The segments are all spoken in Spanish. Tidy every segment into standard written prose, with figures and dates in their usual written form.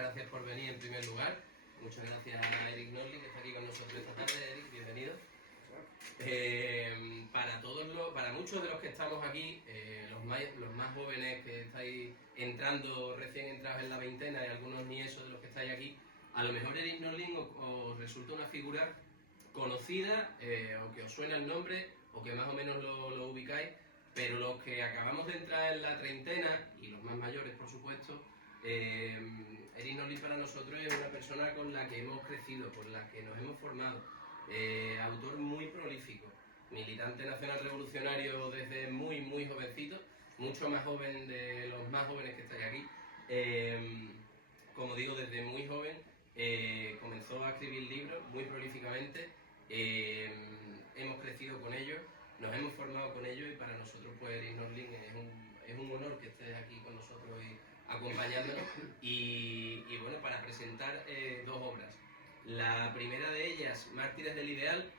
gracias por venir en primer lugar. Muchas gracias a Eric Norling, que está aquí con nosotros esta tarde. Eric, bienvenido. Para muchos de los que estamos aquí, los más jóvenes que estáis recién entrados en la veintena, y algunos ni eso de los que estáis aquí, a lo mejor Eric Norling os resulta una figura conocida, o que os suena el nombre, o que más o menos lo ubicáis, pero los que acabamos de entrar en la treintena, y los más mayores por supuesto, Eric Norling para nosotros es una persona con la que hemos crecido, con la que nos hemos formado, autor muy prolífico, militante nacional revolucionario desde muy jovencito, mucho más joven de los más jóvenes que estáis aquí. Como digo, desde muy joven comenzó a escribir libros muy prolíficamente, hemos crecido con ellos, nos hemos formado con ellos, y para nosotros pues Eric Norling es un honor que estés aquí con nosotros y acompañándonos. Y bueno, para presentar dos obras. La primera de ellas, Mártires del Ideal,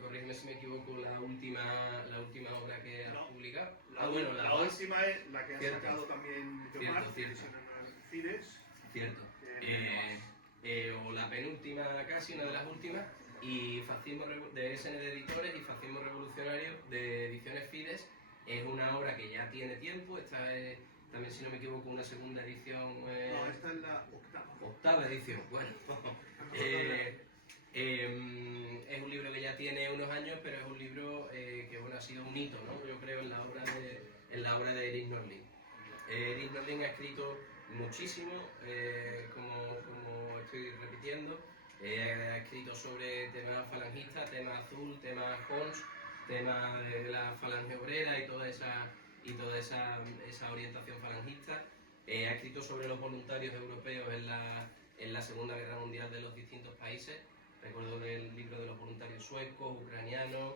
corrígeme si me equivoco, la última obra que has publicado. La última es la que ha sacado también Yomar, Fides. Cierto. O la penúltima casi, una de las últimas, y Fascismo de SN de Editores y Fascismo Revolucionario de Ediciones Fides. Es una obra que ya tiene tiempo, esta es también, si no me equivoco, una segunda edición. No, esta es la octava. Octava edición, bueno. Es un libro que ya tiene unos años, pero es un libro que bueno, ha sido un hito, ¿no? Yo creo, en la obra de Eric Norling. Eric Norling ha escrito muchísimo, como estoy repitiendo. Ha escrito sobre temas falangistas, tema azul, tema Homs, tema de la falange obrera y toda esa orientación falangista. Ha escrito sobre los voluntarios europeos en la Segunda Guerra Mundial de los distintos países. Recuerdo el libro de los voluntarios suecos, ucranianos,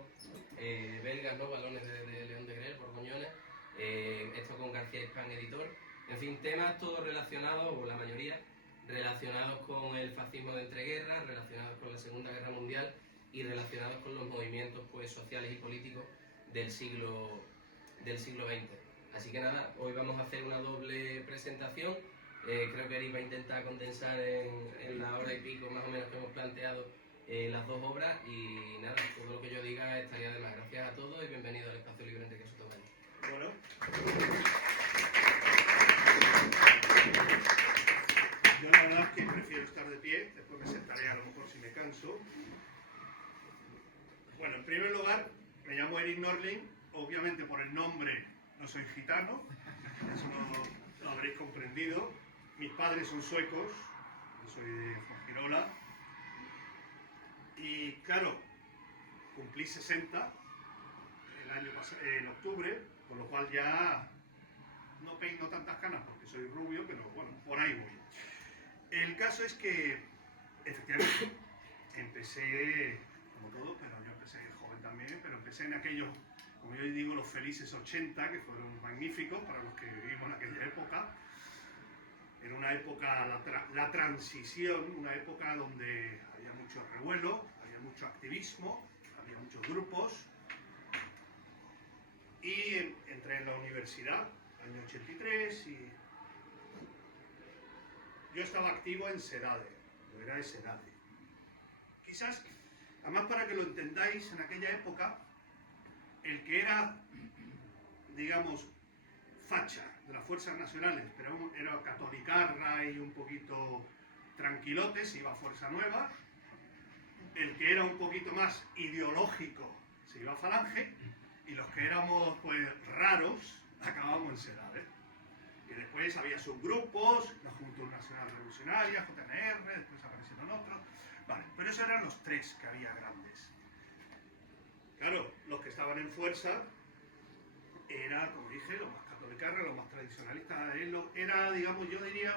belgas, ¿no? Balones de León de Grel, borgoñones. Esto con García Hispán, editor. En fin, temas todos relacionados, o la mayoría, relacionados con el fascismo de entreguerras, relacionados con la Segunda Guerra Mundial y relacionados con los movimientos pues, sociales y políticos del siglo XX. Así que nada, hoy vamos a hacer una doble presentación. Creo que Eric va a intentar condensar en la hora y pico más o menos que hemos planteado las dos obras, y nada, todo lo que yo diga estaría de más. Gracias a todos y bienvenido al Espacio Libre Enrique Sotomayor. Bueno. Yo la verdad es que prefiero estar de pie, después me sentaré a lo mejor si me canso. Bueno, en primer lugar, me llamo Eric Norling, obviamente por el nombre no soy gitano, eso no lo habréis comprendido. Mis padres son suecos, yo soy de Fuengirola, y claro, cumplí 60 el año pasado, en octubre, con lo cual ya no peino tantas canas porque soy rubio, pero bueno, por ahí voy. El caso es que, efectivamente, empecé, como todo, pero yo empecé joven también, pero empecé en aquellos, como yo digo, los felices 80, que fueron magníficos para los que vivimos en aquella época. En una época, la transición, una época donde había mucho revuelo, había mucho activismo, había muchos grupos. Y entré en la universidad, año 83, y yo estaba activo en SEDADE, yo era de SEDADE. Quizás, además para que lo entendáis, en aquella época, el que era, digamos, facha de las fuerzas nacionales, pero era catolicarra y un poquito tranquilote, se iba a Fuerza Nueva. El que era un poquito más ideológico se iba a Falange, y los que éramos pues raros acabábamos en SEDADE. Y después había subgrupos, la Juventud Nacional Revolucionaria, JNR, después aparecieron otros. Vale, pero esos eran los tres que había grandes. Claro, los que estaban en fuerza era, como dije, los más catolicarra, los más tradicionalistas. Era, digamos, yo diría,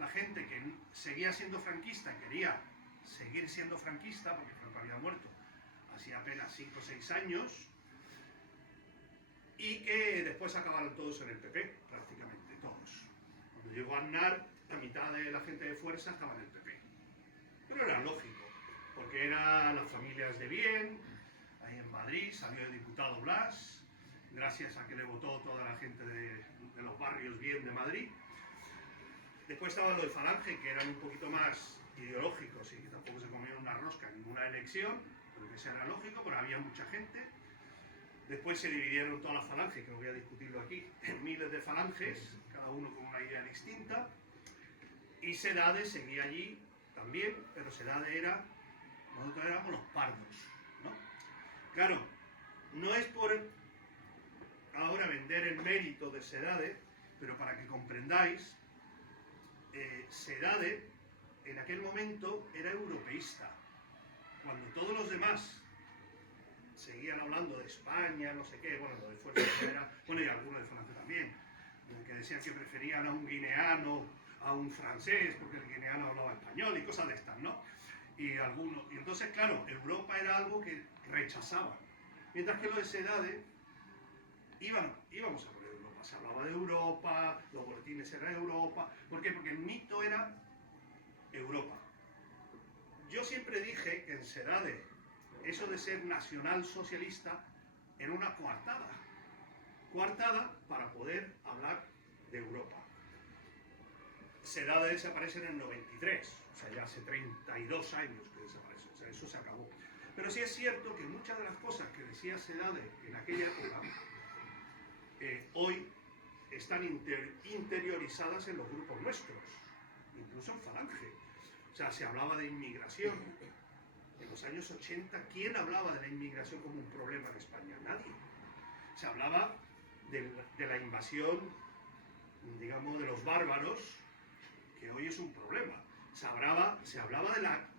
la gente que seguía siendo franquista, quería seguir siendo franquista, porque Franco había muerto hacía apenas 5 o 6 años, y que después acabaron todos en el PP, prácticamente todos. Cuando llegó Aznar, la mitad de la gente de fuerza estaba en el PP. Pero era lógico, porque eran las familias de bien. Ahí en Madrid salió el diputado Blas, gracias a que le votó toda la gente de los barrios bien de Madrid. Después estaba lo de Falange, que eran un poquito más ideológicos y tampoco se comían una rosca en ninguna elección, porque eso era lógico, pero había mucha gente. Después se dividieron todas las falanges, que no voy a discutirlo aquí, en miles de falanges, cada uno con una idea distinta. Y Sedade seguía allí también, pero Sedade nosotros éramos los pardos, ¿no? Claro, no es por ahora vender el mérito de Sedade, pero para que comprendáis, Sedade en aquel momento era europeísta. Cuando todos los demás seguían hablando de España, no sé qué, bueno, lo de Fuerza era, bueno, y algunos de Francia también, que decían que preferían a un guineano a un francés, porque el guineano hablaba español y cosas de estas, ¿no? Y entonces, claro, Europa era algo que rechazaban. Mientras que lo de Sedade, íbamos a por Europa, se hablaba de Europa, los boletines eran Europa. ¿Por qué? Porque el mito era Europa. Yo siempre dije que en Sedade, eso de ser nacional-socialista era una coartada. Coartada para poder hablar de Europa. Sedade desaparece en el 93, o sea, ya hace 32 años que desaparece, o sea, eso se acabó. Pero sí es cierto que muchas de las cosas que decía Sedade en aquella época, hoy están interiorizadas en los grupos nuestros, incluso en Falange. O sea, se hablaba de inmigración. En los años 80, ¿quién hablaba de la inmigración como un problema en España? Nadie. Se hablaba de la invasión, digamos, de los bárbaros, que hoy es un problema. Se hablaba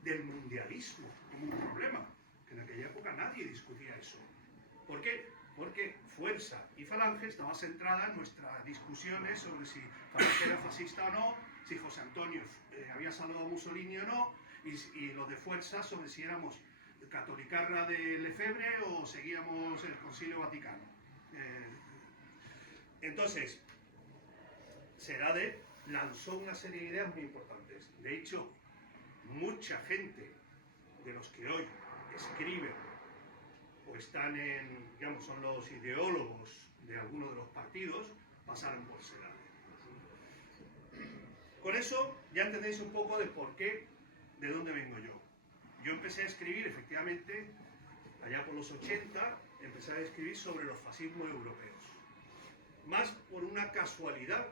del mundialismo como un problema, que en aquella época nadie discutía eso. ¿Por qué? Porque Fuerza y Falange estaba centrada en nuestras discusiones sobre si Falange era fascista o no, si José Antonio había salvado a Mussolini o no, y los de Fuerza sobre si éramos catolicarra de Lefebvre o seguíamos el Concilio Vaticano. Entonces, Sedade lanzó una serie de ideas muy importantes. De hecho, mucha gente de los que hoy escriben o están digamos, son los ideólogos de algunos de los partidos, pasaron por Sedade. Con eso ya entendéis un poco de por qué, de dónde vengo yo. Yo empecé a escribir, efectivamente, allá por los 80, empecé a escribir sobre los fascismos europeos. Más por una casualidad,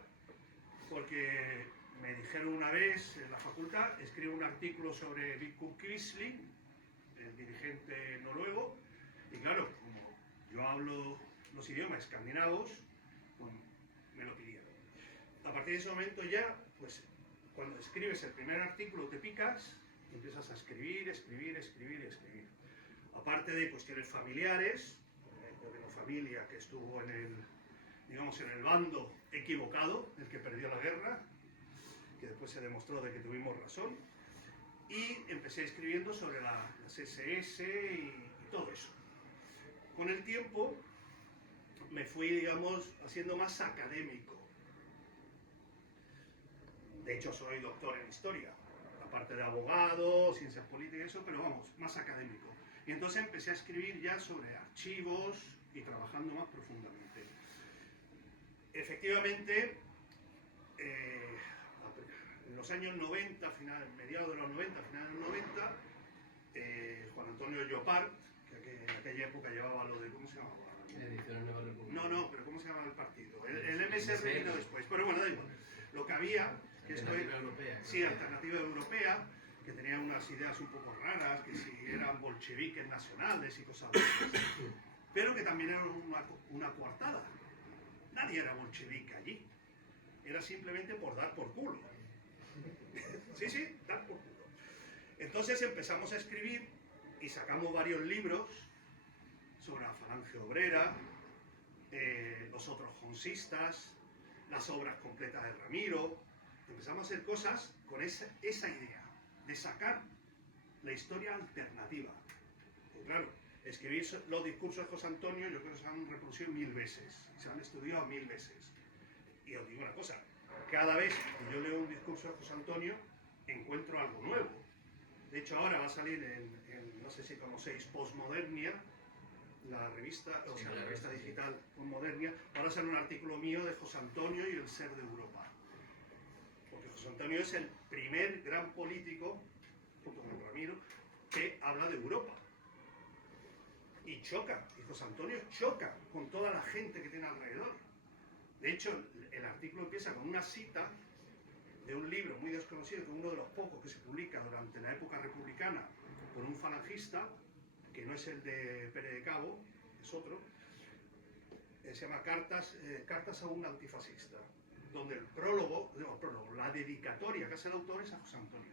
porque me dijeron una vez en la facultad, escribo un artículo sobre Vidkun Quisling, el dirigente noruego, y claro, como yo hablo los idiomas escandinavos, pues me lo pidieron. A partir de ese momento ya, pues cuando escribes el primer artículo te picas y empiezas a escribir. Aparte de cuestiones familiares, yo tengo familia que estuvo en el bando equivocado, el que perdió la guerra, que después se demostró de que tuvimos razón, y empecé escribiendo sobre las SS y todo eso. Con el tiempo me fui, digamos, haciendo más académico. De hecho, soy doctor en historia, aparte de abogado, ciencias políticas y eso, pero vamos, más académico. Y entonces empecé a escribir ya sobre archivos y trabajando más profundamente. Efectivamente, en los años 90, mediados de los 90, finales de los 90, Juan Antonio Llopart, que en aquella época llevaba lo de, ¿cómo se llamaba? Ediciones Nueva República. No, pero ¿cómo se llama el partido? El MSR vino después, pero bueno, da igual. Lo que había, que esto es... Europea. Sí, Alternativa Europea, que tenía unas ideas un poco raras, que si eran bolcheviques nacionales y cosas así, pero que también era una coartada. Nadie era bolchevique allí. Era simplemente por dar por culo. Sí, dar por culo. Entonces empezamos a escribir y sacamos varios libros sobre la Falange Obrera, los otros jonsistas, las obras completas de Ramiro. Empezamos a hacer cosas con esa idea de sacar la historia alternativa. Pues claro, escribir los discursos de José Antonio, yo creo que se han reproducido 1000 veces, se han estudiado 1000 veces. Y os digo una cosa, cada vez que yo leo un discurso de José Antonio, encuentro algo nuevo. De hecho, ahora va a salir no sé si conocéis, Postmodernia, la revista, o sea, la revista digital Postmodernia, ahora sale un artículo mío de José Antonio y el ser de Europa. Porque José José Antonio es el primer gran político, junto con Ramiro, que habla de Europa. Y choca, y José Antonio choca con toda la gente que tiene alrededor. De hecho, el artículo empieza con una cita de un libro muy desconocido, que es uno de los pocos que se publica durante la época republicana por un falangista, que no es el de Pérez de Cabo, es otro, se llama Cartas a un antifascista, donde el prólogo, la dedicatoria que hace el autor es a José Antonio.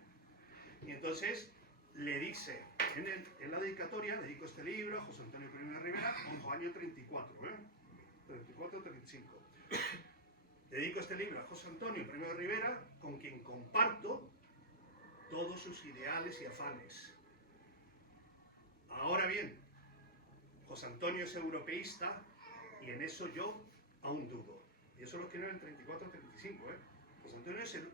Y entonces le dice, en la dedicatoria, dedico este libro a José Antonio I de Rivera, ojo, año 34, 34-35. Dedico este libro a José Antonio I de Rivera, con quien comparto todos sus ideales y afanes. Ahora bien, José Antonio es europeísta y en eso yo aún dudo. Y eso lo escribe en el 34-35. José Antonio es el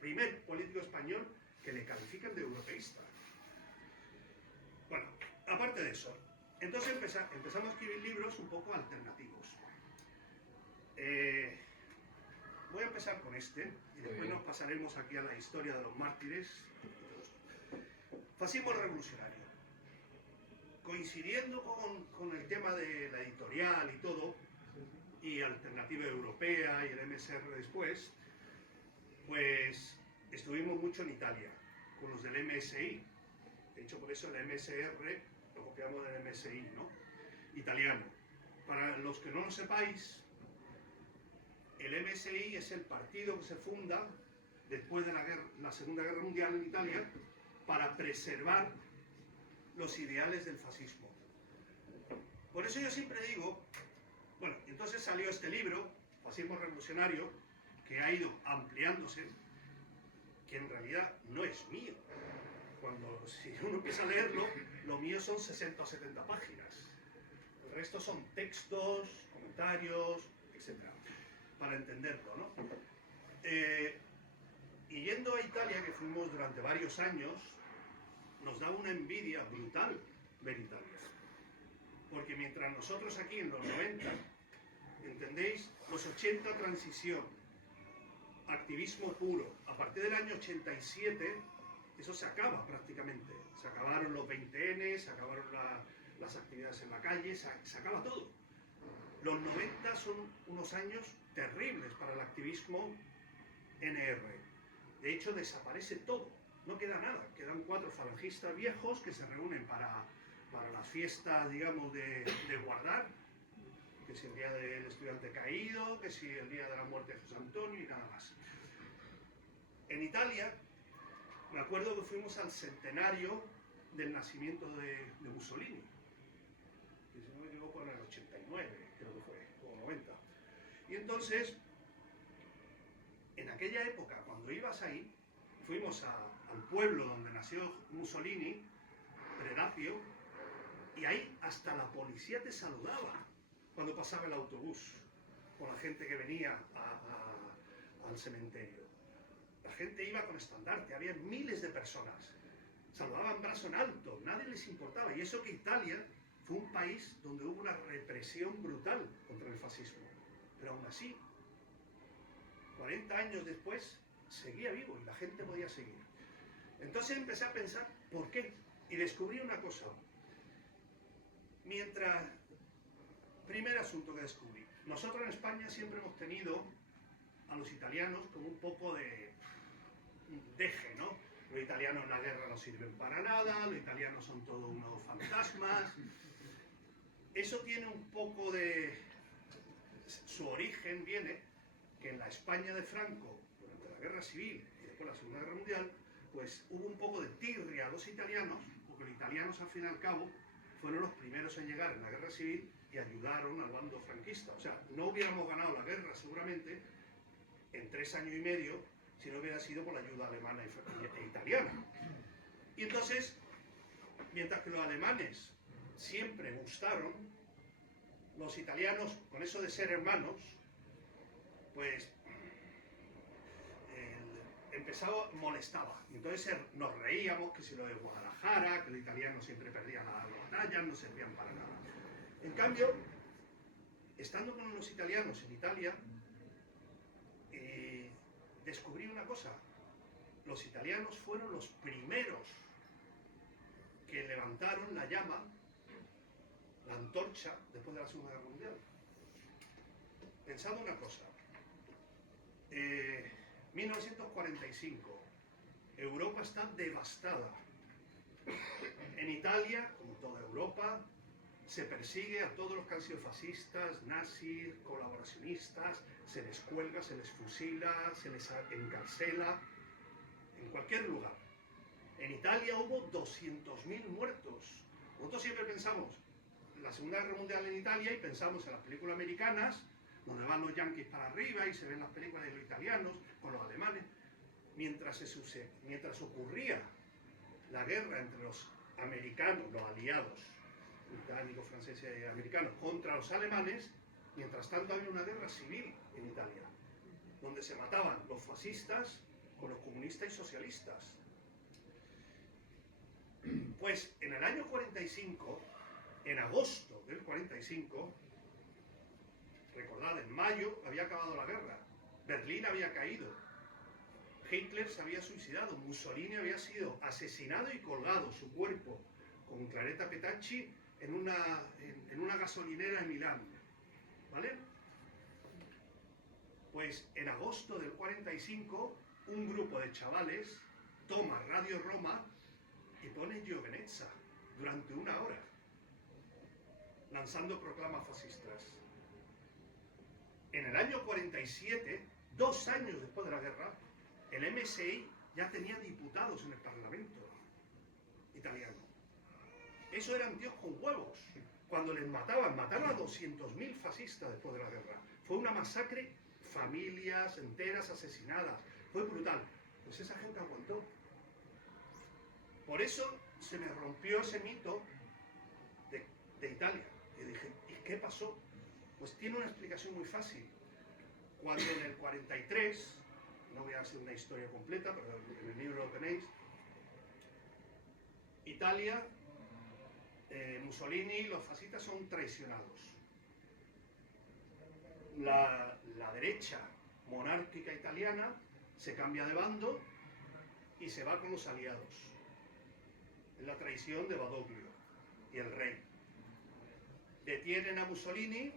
primer político español que le califican de europeísta. Bueno, aparte de eso, entonces empezamos a escribir libros un poco alternativos. Voy a empezar con este y después nos pasaremos aquí a la historia de los mártires. Fascismo revolucionario. Coincidiendo con el tema de la editorial y todo, y Alternativa Europea y el MSR después, pues estuvimos mucho en Italia, con los del MSI. De hecho, por eso el MSR lo copiamos del MSI, ¿no? Italiano. Para los que no lo sepáis, el MSI es el partido que se funda después de la Segunda Guerra Mundial en Italia para preservar los ideales del fascismo. Por eso yo siempre digo, bueno, entonces salió este libro, Fascismo Revolucionario, que ha ido ampliándose, que en realidad no es mío. Si uno empieza a leerlo, lo mío son 60 o 70 páginas. El resto son textos, comentarios, etc. Para entenderlo, ¿no? Y yendo a Italia, que fuimos durante varios años, nos da una envidia brutal ver Italia. Porque mientras nosotros aquí en los 90, ¿entendéis? Los 80 transición, activismo puro. A partir del año 87, eso se acaba prácticamente. Se acabaron los 20N, se acabaron las actividades en la calle, se acaba todo. Los 90 son unos años terribles para el activismo NR. De hecho, desaparece todo. No queda nada. Quedan 4 falangistas viejos que se reúnen para las fiestas, digamos, de guardar, que si el día del estudiante caído, que si el día de la muerte de José Antonio y nada más. En Italia, me acuerdo que fuimos al centenario del nacimiento de Mussolini, que si no me equivoco en el 89, creo que fue, o 90. Y entonces, en aquella época, cuando ibas ahí, fuimos al pueblo donde nació Mussolini, Predappio, y ahí hasta la policía te saludaba cuando pasaba el autobús, con la gente que venía al cementerio. La gente iba con estandarte, había miles de personas, saludaban brazo en alto, nadie les importaba. Y eso que Italia fue un país donde hubo una represión brutal contra el fascismo. Pero aún así, 40 años después, seguía vivo y la gente podía seguir. Entonces empecé a pensar, ¿por qué? Y descubrí una cosa. Primer asunto que descubrí. Nosotros en España siempre hemos tenido a los italianos como un poco de deje, ¿no? Los italianos en la guerra no sirven para nada, los italianos son todos unos fantasmas. Eso tiene un poco de... Su origen viene que en la España de Franco, durante la Guerra Civil y después la Segunda Guerra Mundial, pues hubo un poco de tirria a los italianos, porque los italianos al fin y al cabo fueron los primeros en llegar en la Guerra Civil y ayudaron al bando franquista. O sea, no hubiéramos ganado la guerra seguramente en 3 años y medio si no hubiera sido por la ayuda alemana e italiana. Y entonces, mientras que los alemanes siempre gustaron, los italianos, con eso de ser hermanos, pues molestaba. Entonces nos reíamos que si lo de Guadalajara, que los italianos siempre perdían las batallas, no servían para nada. En cambio, estando con los italianos en Italia, descubrí una cosa. Los italianos fueron los primeros que levantaron la llama, la antorcha, después de la Segunda Guerra Mundial. Pensad una cosa. 1945. Europa está devastada. En Italia, como toda Europa, se persigue a todos los que han sido fascistas, nazis, colaboracionistas, se les cuelga, se les fusila, se les encarcela, en cualquier lugar. En Italia hubo 200.000 muertos. Nosotros siempre pensamos en la Segunda Guerra Mundial en Italia y pensamos en las películas americanas, donde van los yanquis para arriba y se ven las películas de los italianos con los alemanes. Mientras ocurría la guerra entre los americanos, los aliados, británicos, franceses y americanos, contra los alemanes, mientras tanto había una guerra civil en Italia, donde se mataban los fascistas con los comunistas y socialistas. Pues en el año 45, en agosto del 45, recordad, en mayo había acabado la guerra, Berlín había caído, Hitler se había suicidado, Mussolini había sido asesinado y colgado su cuerpo con Claretta Petacci en una gasolinera en Milán, ¿vale? Pues en agosto del 45, un grupo de chavales toma Radio Roma y pone Giovenezza durante 1 hora, lanzando proclamas fascistas. En el año 47, 2 años después de la guerra, el MSI ya tenía diputados en el Parlamento italiano. Eso eran tíos con huevos. Cuando les mataban a 200.000 fascistas después de la guerra. Fue una masacre, familias enteras asesinadas. Fue brutal. Pues esa gente aguantó. Por eso se me rompió ese mito de Italia. Y dije, ¿y qué pasó? Pues tiene una explicación muy fácil. Cuando en el 43, no voy a hacer una historia completa, pero en el libro lo tenéis, Italia, Mussolini y los fascistas son traicionados. La derecha monárquica italiana se cambia de bando y se va con los aliados. Es la traición de Badoglio y el rey. Detienen a Mussolini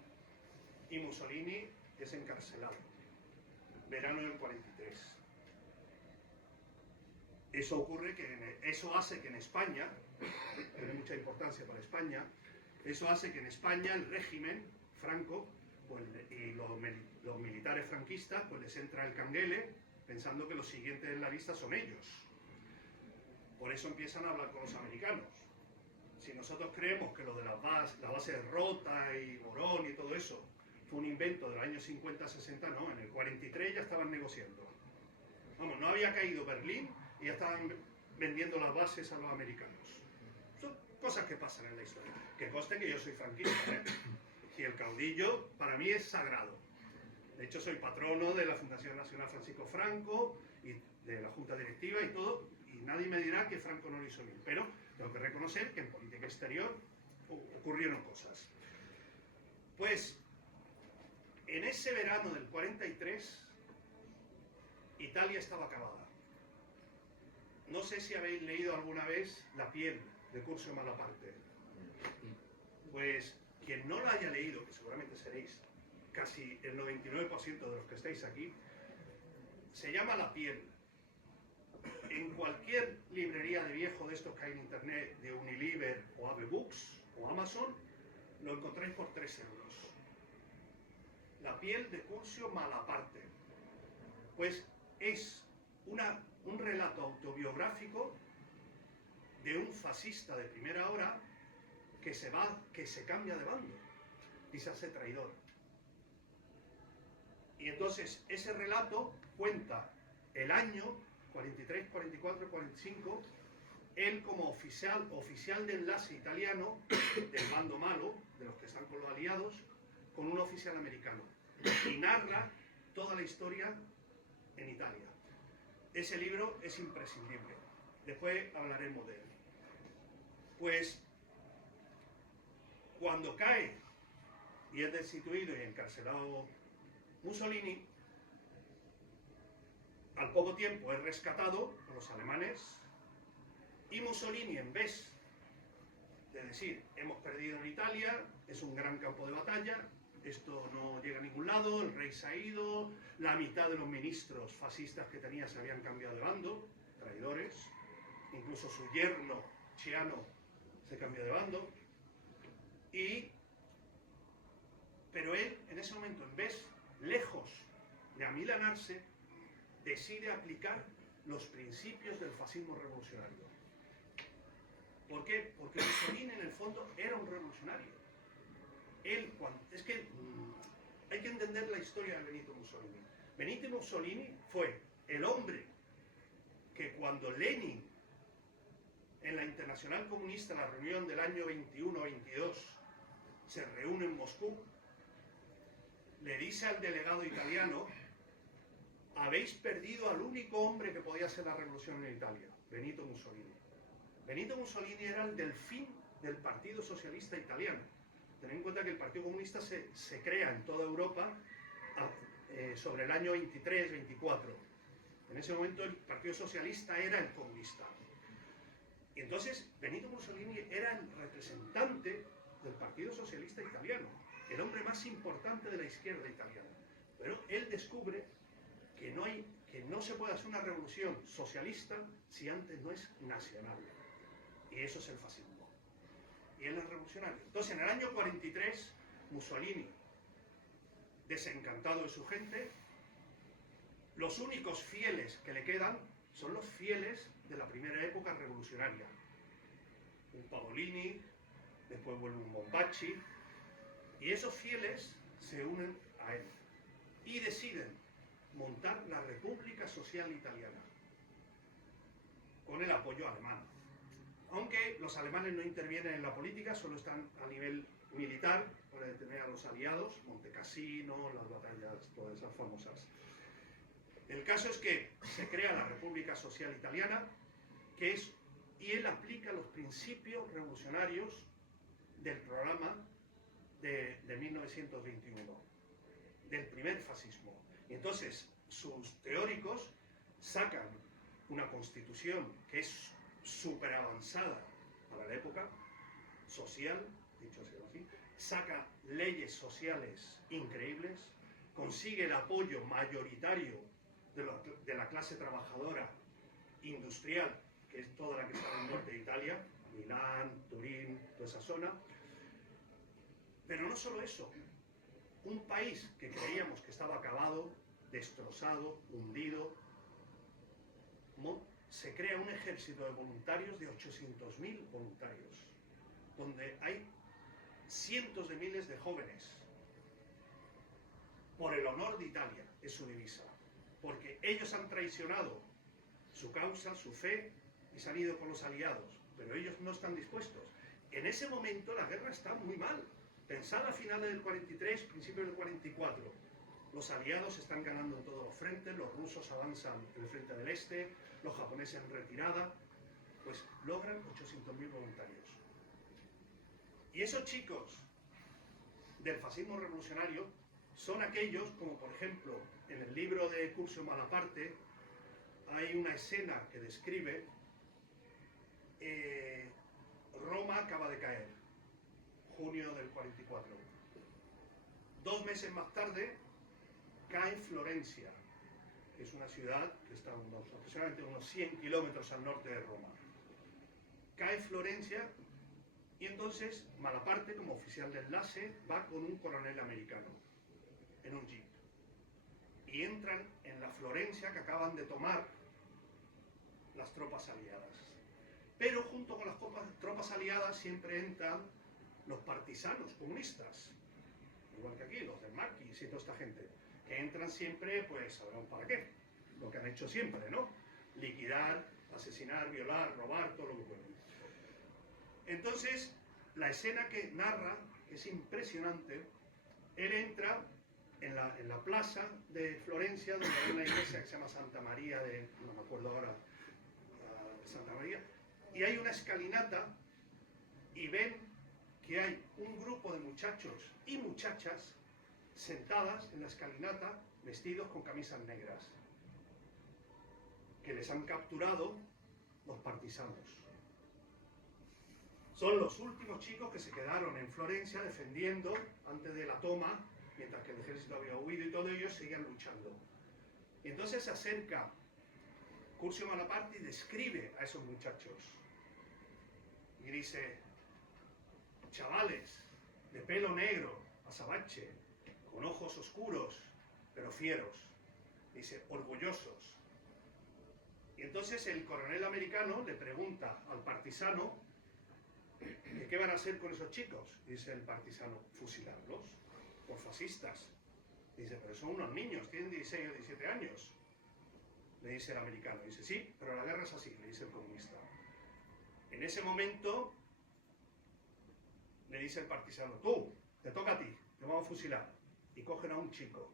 y Mussolini es encarcelado. Verano del 43. Eso hace que en España, tiene mucha importancia para España, eso hace que en España el régimen Franco pues, y los militares franquistas pues les entra el canguele pensando que los siguientes en la lista son ellos. Por eso empiezan a hablar con los americanos. Si nosotros creemos que lo de la base Rota y Morón y todo eso fue un invento de los años 50-60, no, en el 43 ya estaban negociando. Vamos, no había caído Berlín y ya estaban vendiendo las bases a los americanos. Son cosas que pasan en la historia. Que conste que yo soy franquista, ¿eh? Y el caudillo para mí es sagrado. De hecho soy patrono de la Fundación Nacional Francisco Franco y de la Junta Directiva y todo, y nadie me dirá que Franco no lo hizo bien. Pero tengo que reconocer que en política exterior ocurrieron cosas. Pues en ese verano del 43, Italia estaba acabada. No sé si habéis leído alguna vez La piel, de Curzio Malaparte. Pues quien no lo haya leído, que seguramente seréis casi el 99% de los que estáis aquí, se llama La piel. En cualquier librería de viejo de estos que hay en internet, de Unilever o AB Books o Amazon, lo encontráis por 3 euros. La piel de Curzio Malaparte. Pues es un relato autobiográfico de un fascista de primera hora que se cambia de bando y se hace traidor. Y entonces ese relato cuenta el año 43, 44, 45, él como oficial de enlace italiano del bando malo, de los que están con los aliados, con un oficial americano. Y narra toda la historia en Italia. Ese libro es imprescindible. Después hablaremos de él. Pues cuando cae y es destituido y encarcelado Mussolini, poco tiempo es rescatado por los alemanes y Mussolini, en vez de decir hemos perdido en Italia, es un gran campo de batalla, esto no llega a ningún lado, el rey se ha ido, la mitad de los ministros fascistas que tenía se habían cambiado de bando, traidores, incluso su yerno Ciano se cambió de bando, pero él en ese momento, en vez, lejos de amilanarse, decide aplicar los principios del fascismo revolucionario. ¿Por qué? Porque Mussolini en el fondo era un revolucionario. Hay que entender la historia de Benito Mussolini. Benito Mussolini fue el hombre que cuando Lenin, en la Internacional Comunista, la reunión del año 21-22, se reúne en Moscú, le dice al delegado italiano: habéis perdido al único hombre que podía hacer la revolución en Italia, Benito Mussolini. Benito Mussolini era el delfín del Partido Socialista Italiano. Tened en cuenta que el Partido Comunista se crea en toda Europa sobre el año 23-24. En ese momento el Partido Socialista era el comunista. Y entonces Benito Mussolini era el representante del Partido Socialista Italiano, el hombre más importante de la izquierda italiana. Pero él descubre que no se puede hacer una revolución socialista si antes no es nacional. Y eso es el fascismo. Y él es revolucionario. Entonces, en el año 43, Mussolini, desencantado de su gente, los únicos fieles que le quedan son los fieles de la primera época revolucionaria. Un Paolini, después vuelve un Mombacci, y esos fieles se unen a él y deciden montar la República Social Italiana con el apoyo alemán. Aunque los alemanes no intervienen en la política, solo están a nivel militar para detener a los aliados, Monte Cassino, las batallas, todas esas famosas. El caso es que se crea la República Social Italiana, y él aplica los principios revolucionarios del programa de 1921, del primer fascismo. Y entonces sus teóricos sacan una constitución que es súper avanzada para la época, social, dicho así, saca leyes sociales increíbles, consigue el apoyo mayoritario de la clase trabajadora industrial, que es toda la que está en el norte de Italia, Milán, Turín, toda esa zona. Pero no solo eso, un país que creíamos que estaba acabado, destrozado, hundido, se crea un ejército de voluntarios de 800.000 voluntarios, donde hay cientos de miles de jóvenes. Por el honor de Italia es su divisa, porque ellos han traicionado su causa, su fe, y se han ido con los aliados, pero ellos no están dispuestos. En ese momento la guerra está muy mal. Pensad a finales del 43, principios del 44. Los aliados están ganando en todos los frentes, los rusos avanzan en el frente del este, los japoneses en retirada, pues logran 800.000 voluntarios. Y esos chicos del fascismo revolucionario son aquellos, como por ejemplo, en el libro de Curzio Malaparte, hay una escena que describe Roma acaba de caer, junio del 44. 2 meses más tarde cae Florencia, que es una ciudad que está aproximadamente unos 100 kilómetros al norte de Roma. Cae Florencia y entonces Malaparte, como oficial de enlace, va con un coronel americano en un jeep y entran en la Florencia que acaban de tomar las tropas aliadas. Pero junto con las tropas aliadas siempre entran los partisanos comunistas, igual que aquí, los del Maquis y toda esta gente, que entran siempre, pues sabrán para qué, lo que han hecho siempre, ¿no? Liquidar, asesinar, violar, robar, todo lo que pueden. Entonces, la escena que narra, que es impresionante, él entra en la plaza de Florencia, donde hay una iglesia que se llama Santa María no me acuerdo ahora, Santa María, y hay una escalinata, y ven que hay un grupo de muchachos y muchachas sentadas en la escalinata, vestidos con camisas negras. que les han capturado los partisanos. Son los últimos chicos que se quedaron en Florencia defendiendo antes de la toma, mientras que el ejército había huido y todos ellos seguían luchando. Y entonces se acerca Curcio Malaparte y describe a esos muchachos. Y dice, chavales de pelo negro, azabache, con ojos oscuros, pero fieros. Dice, orgullosos. Y entonces el coronel americano le pregunta al partisano que qué van a hacer con esos chicos. Dice el partisano, fusilarlos por fascistas. Dice, pero son unos niños, tienen 16 o 17 años. Le dice el americano. Dice, sí, pero la guerra es así, le dice el comunista. En ese momento le dice el partisano, tú, te toca a ti, te vamos a fusilar. Y cogen a un chico.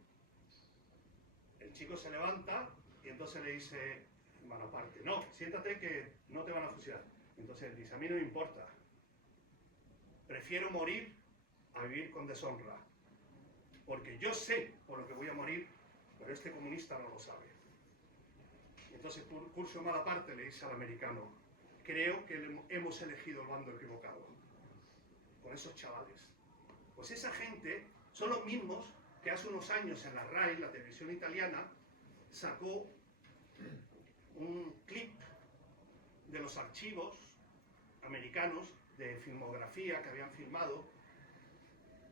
El chico se levanta y entonces le dice Malaparte, no, siéntate que no te van a fusilar. Entonces él dice, a mí no me importa. Prefiero morir a vivir con deshonra. Porque yo sé por lo que voy a morir, pero este comunista no lo sabe. Y entonces Curcio Malaparte le dice al americano, creo que hemos elegido el bando equivocado. Con esos chavales. Pues esa gente son los mismos que hace unos años en la RAI, la televisión italiana, sacó un clip de los archivos americanos de filmografía que habían filmado,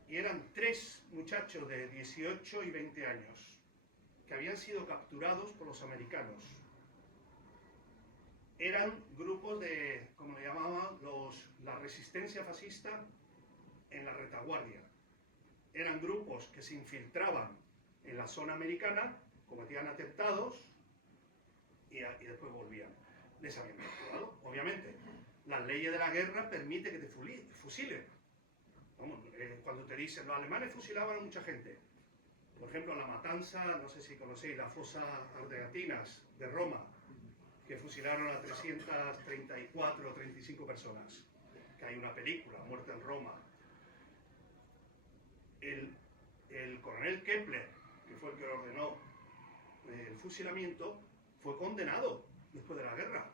y eran 3 muchachos de 18 y 20 años que habían sido capturados por los americanos. Eran grupos de, como le llamaban, la resistencia fascista en la retaguardia. Eran grupos que se infiltraban en la zona americana, cometían atentados y después volvían. Les habían capturado, obviamente. Las leyes de la guerra permiten que te fusilen. Vamos, cuando te dicen, los alemanes fusilaban a mucha gente. Por ejemplo, la matanza, no sé si conocéis, la fosa Ardeatinas de Roma, que fusilaron a 334 o 35 personas. Que hay una película, Muerte en Roma. El coronel Kepler, que fue el que ordenó el fusilamiento, fue condenado después de la guerra.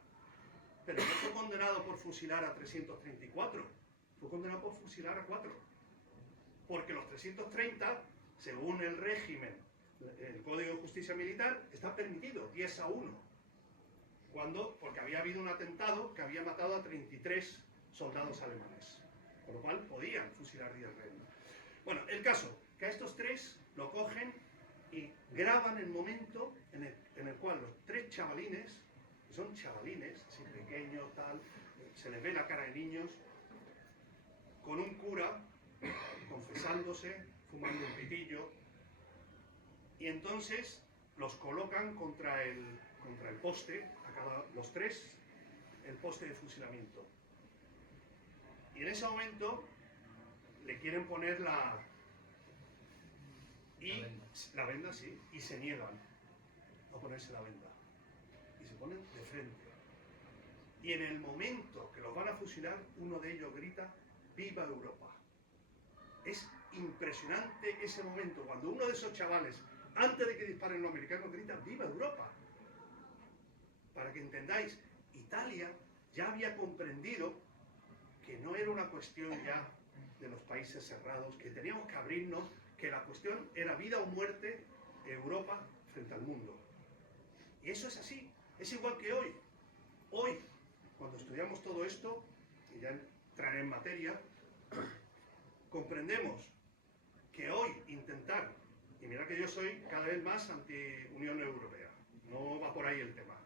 Pero no fue condenado por fusilar a 334, fue condenado por fusilar a 4. Porque los 330, según el régimen, el Código de Justicia Militar, está permitido, 10-1. Porque había habido un atentado que había matado a 33 soldados alemanes. Con lo cual podían fusilar 10 rehenes. Bueno, el caso, que a estos 3 lo cogen y graban el momento en el cual los 3 chavalines, que son chavalines, así pequeños, tal, se les ve la cara de niños, con un cura, confesándose, fumando un pitillo, y entonces los colocan contra el poste, los 3, el poste de fusilamiento. Y en ese momento le quieren poner la venda, sí, y se niegan a ponerse la venda. Y se ponen de frente. Y en el momento que los van a fusilar, uno de ellos grita, ¡Viva Europa! Es impresionante ese momento, cuando uno de esos chavales, antes de que disparen los americanos, grita, ¡Viva Europa! Para que entendáis, Italia ya había comprendido que no era una cuestión ya de los países cerrados, que teníamos que abrirnos, que la cuestión era vida o muerte de Europa frente al mundo. Y eso es así, es igual que hoy. Hoy, cuando estudiamos todo esto, y ya entraré en materia, comprendemos que hoy intentar, y mira que yo soy cada vez más anti-Unión Europea, no va por ahí el tema.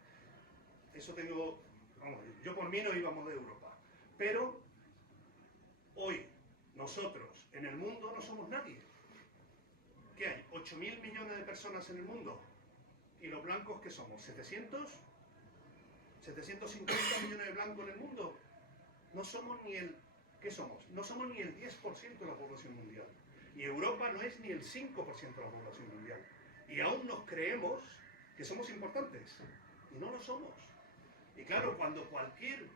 Eso yo por mí no íbamos de Europa, pero hoy nosotros en el mundo no somos nadie. ¿Qué hay? 8.000 millones de personas en el mundo. ¿Y los blancos qué somos? ¿700? ¿750 millones de blancos en el mundo? No somos ni el... ¿Qué somos? No somos ni el 10% de la población mundial. Y Europa no es ni el 5% de la población mundial. Y aún nos creemos que somos importantes. Y no lo somos. Y claro, cuando cualquier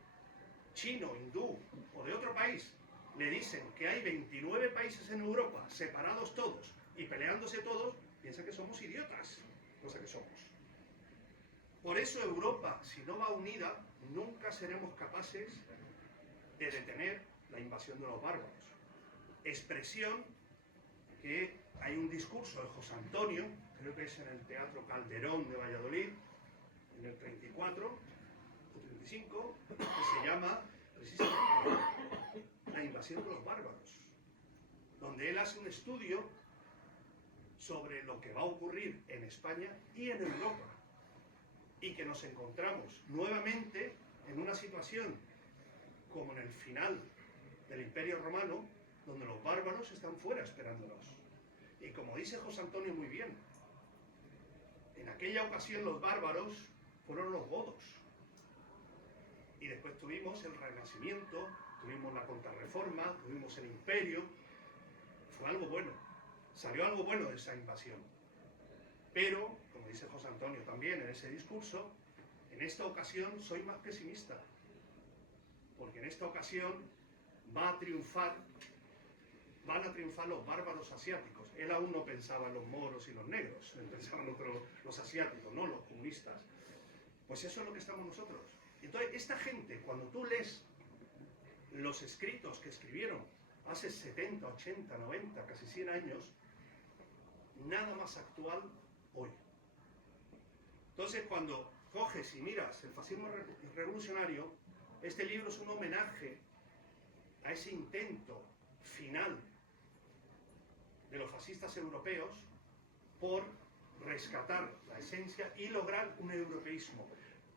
chino, hindú o de otro país le dicen que hay 29 países en Europa, separados todos y peleándose todos, piensa que somos idiotas, cosa que somos. Por eso Europa, si no va unida, nunca seremos capaces de detener la invasión de los bárbaros. Expresión que hay un discurso de José Antonio, creo que es en el Teatro Calderón de Valladolid, en el 34 o 35, que se llama precisamente La invasión de los bárbaros, donde él hace un estudio sobre lo que va a ocurrir en España y en Europa, y que nos encontramos nuevamente en una situación como en el final del Imperio Romano, donde los bárbaros están fuera esperándonos. Y como dice José Antonio muy bien, en aquella ocasión los bárbaros fueron los godos. Y después tuvimos el Renacimiento, tuvimos la Contrarreforma, tuvimos el Imperio. Fue algo bueno, salió algo bueno de esa invasión. Pero, como dice José Antonio también en ese discurso, en esta ocasión soy más pesimista. Porque en esta ocasión van a triunfar los bárbaros asiáticos. Él aún no pensaba en los moros y los negros, él pensaba en los asiáticos, no los comunistas. Pues eso es lo que estamos nosotros. Entonces, esta gente, cuando tú lees los escritos que escribieron hace 70, 80, 90, casi 100 años, nada más actual hoy. Entonces, cuando coges y miras el fascismo revolucionario, este libro es un homenaje a ese intento final de los fascistas europeos por rescatar la esencia y lograr un europeísmo.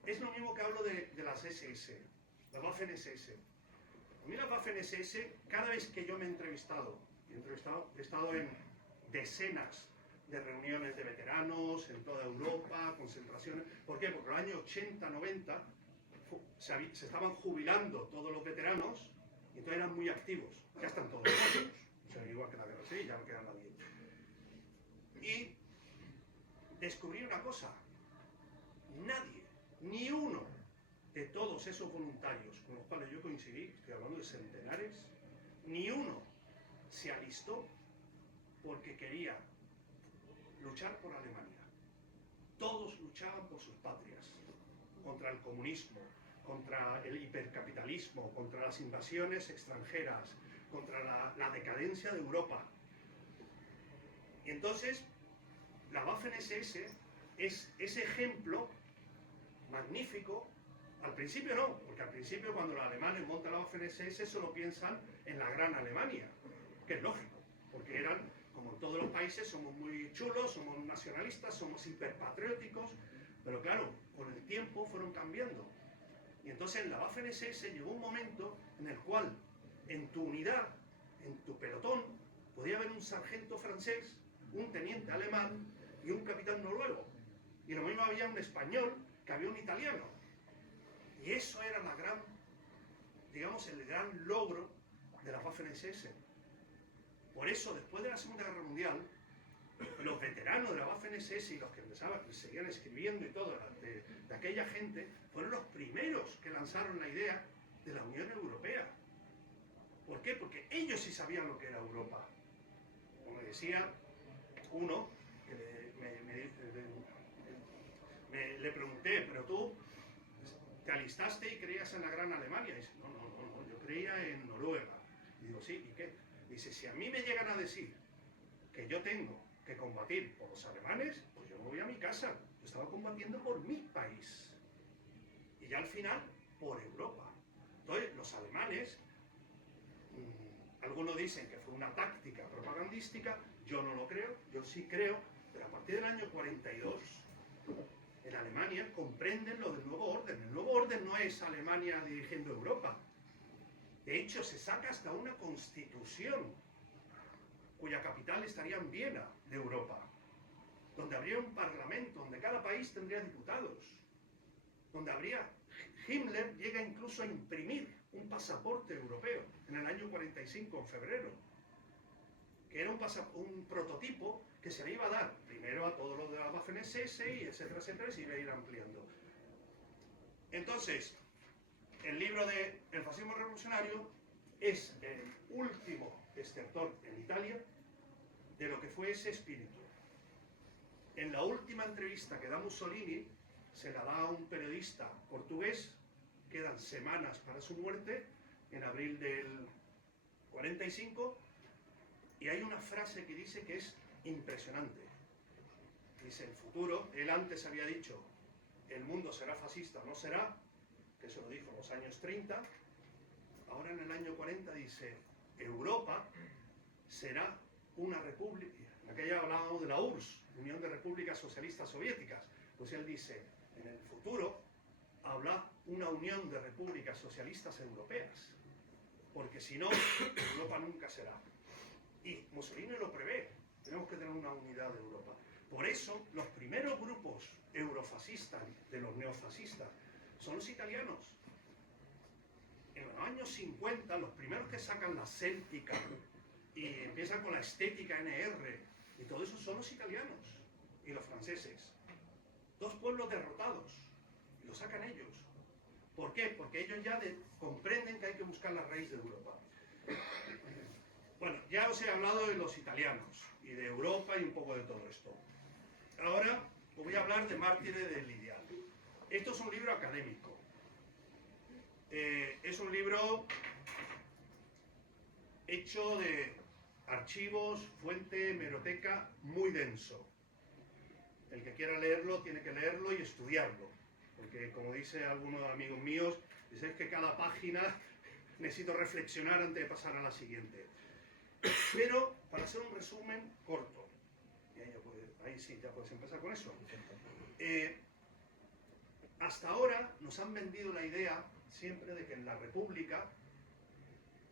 Es lo mismo que hablo de las SS, las Waffen-SS. A mí las Waffen-SS, cada vez que yo me he entrevistado, he estado en decenas de reuniones de veteranos en toda Europa, concentraciones. ¿Por qué? Porque en el año 80, 90 se estaban jubilando todos los veteranos y entonces eran muy activos. Ya están todos muertos. O sea, igual que la guerra civil, ya no queda nadie. Y descubrí una cosa. Nadie, ni uno de todos esos voluntarios con los cuales yo coincidí, estoy hablando de centenares, ni uno se alistó porque quería luchar por Alemania. Todos luchaban por sus patrias, contra el comunismo, contra el hipercapitalismo, contra las invasiones extranjeras, contra la decadencia de Europa. Y entonces, la Waffen-SS es ese ejemplo magnífico. Al principio no, porque al principio cuando los alemanes montan la Waffen-SS solo piensan en la gran Alemania, que es lógico, porque eran, como en todos los países, somos muy chulos, somos nacionalistas, somos hiperpatrióticos, pero claro, con el tiempo fueron cambiando. Y entonces en la Waffen-SS llegó un momento en el cual en tu unidad, en tu pelotón, podía haber un sargento francés, un teniente alemán y un capitán noruego. Y lo mismo había un español que había un italiano. Y eso era la gran, digamos, el gran logro de la Waffen-SS. Por eso, después de la Segunda Guerra Mundial, los veteranos de la Waffen-SS y los que empezaban, seguían escribiendo y todo, de aquella gente, fueron los primeros que lanzaron la idea de la Unión Europea. ¿Por qué? Porque ellos sí sabían lo que era Europa. Como decía uno, que le pregunté, pero tú te alistaste y creías en la gran Alemania. Y dice, no, yo creía en Noruega. Y digo, sí, ¿y qué? Dice, si a mí me llegan a decir que yo tengo que combatir por los alemanes, pues yo me voy a mi casa. Yo estaba combatiendo por mi país. Y ya al final, por Europa. Entonces, los alemanes, algunos dicen que fue una táctica propagandística, yo no lo creo, yo sí creo, pero a partir del año 42, en Alemania comprenden lo del nuevo orden. El nuevo orden no es Alemania dirigiendo Europa. De hecho, se saca hasta una constitución cuya capital estaría en Viena, de Europa, donde habría un parlamento, donde cada país tendría diputados, donde habría... Himmler llega incluso a imprimir un pasaporte europeo en el año 45, en febrero, que era un prototipo que se le iba a dar primero a todos los de la Waffen-SS y etcétera, etcétera, y se iba a ir ampliando. Entonces, el libro de El fascismo revolucionario es el último estertor en Italia de lo que fue ese espíritu. En la última entrevista que da Mussolini, se la da a un periodista portugués, quedan semanas para su muerte, en abril del 45, y hay una frase que dice que es impresionante. Dice, el futuro, él antes había dicho, el mundo será fascista o no será, que eso lo dijo en los años 30, ahora en el año 40 dice, Europa será una república, en aquella hablábamos de la URSS, Unión de Repúblicas Socialistas Soviéticas, pues él dice, en el futuro habrá una unión de repúblicas socialistas europeas, porque si no, Europa nunca será. Y Mussolini lo prevé, tenemos que tener una unidad de Europa. Por eso, los primeros grupos eurofascistas, de los neofascistas, son los italianos. En los años 50, los primeros que sacan la céltica y empiezan con la estética NR, y todo eso son los italianos y los franceses. Dos pueblos derrotados, y lo sacan ellos. ¿Por qué? Porque ellos ya comprenden que hay que buscar la raíz de Europa. Bueno, ya os he hablado de los italianos, y de Europa, y un poco de todo esto. Ahora os voy a hablar de Mártires del Ideal. Esto es un libro académico. Es un libro hecho de archivos, fuente, hemeroteca, muy denso. El que quiera leerlo tiene que leerlo y estudiarlo, porque como dice algunos amigos míos, es que cada página necesito reflexionar antes de pasar a la siguiente. Pero para hacer un resumen corto, y ahí sí, ya puedes empezar con eso. Hasta ahora nos han vendido la idea siempre de que en la República,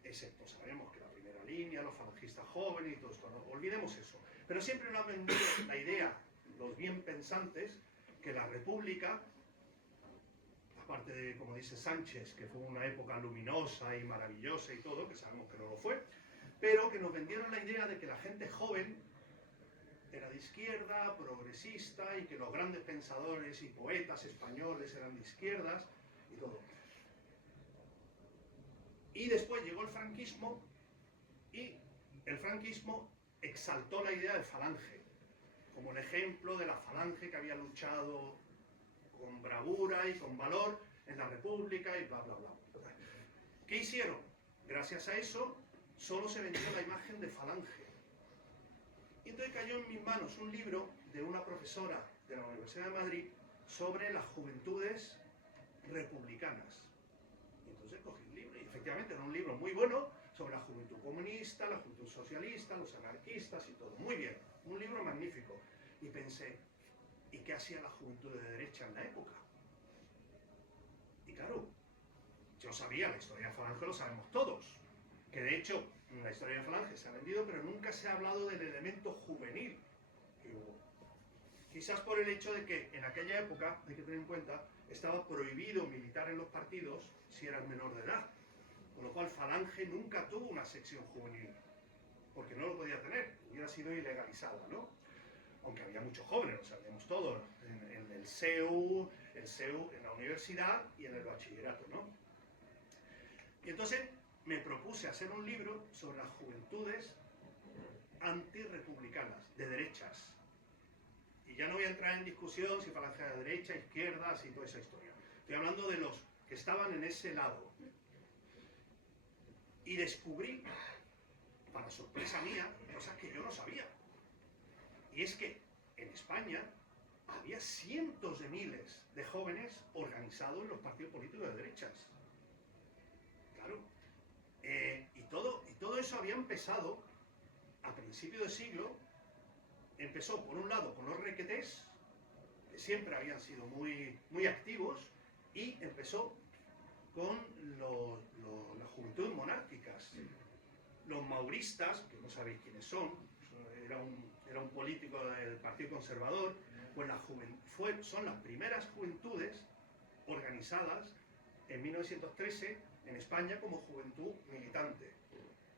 excepto sabemos que la primera línea, los falangistas jóvenes y todo esto, no olvidemos eso, pero siempre nos han vendido la idea, los bien pensantes, que la República, aparte de, como dice Sánchez, que fue una época luminosa y maravillosa y todo, que sabemos que no lo fue, pero que nos vendieron la idea de que la gente joven era de izquierda, progresista, y que los grandes pensadores y poetas españoles eran de izquierdas y todo. Y después llegó el franquismo, y el franquismo exaltó la idea de falange, como el ejemplo de la falange que había luchado con bravura y con valor en la República y bla, bla, bla. ¿Qué hicieron? Gracias a eso, solo se vendió la imagen de falange. Y entonces cayó en mis manos un libro de una profesora de la Universidad de Madrid sobre las juventudes republicanas. Y entonces cogí el libro, y efectivamente era un libro muy bueno sobre la juventud comunista, la juventud socialista, los anarquistas y todo. Muy bien, un libro magnífico. Y pensé, ¿y qué hacía la juventud de derecha en la época? Y claro, yo sabía, la historia de Falange lo sabemos todos, que de hecho la historia de Falange se ha vendido, pero nunca se ha hablado del elemento juvenil que hubo. Quizás por el hecho de que en aquella época, hay que tener en cuenta, estaba prohibido militar en los partidos si eras menor de edad, con lo cual Falange nunca tuvo una sección juvenil, porque no lo podía tener, hubiera sido ilegalizada, ¿no? Aunque había muchos jóvenes, lo sabíamos todos, en el CEU en la universidad y en el bachillerato, ¿no? Y entonces me propuse hacer un libro sobre las juventudes antirrepublicanas, de derechas. Y ya no voy a entrar en discusión si Falange de derecha, izquierdas y toda esa historia. Estoy hablando de los que estaban en ese lado. Y descubrí, para sorpresa mía, cosas que yo no sabía. Y es que en España había cientos de miles de jóvenes organizados en los partidos políticos de derechas. Claro. Y todo eso había empezado a principios de siglo. Empezó por un lado con los requetés, que siempre habían sido muy, muy activos, y empezó con las juventudes monárquicas. Los mauristas, que no sabéis quiénes son, era un político del Partido Conservador, pues son las primeras juventudes organizadas en 1913 en España como juventud militante.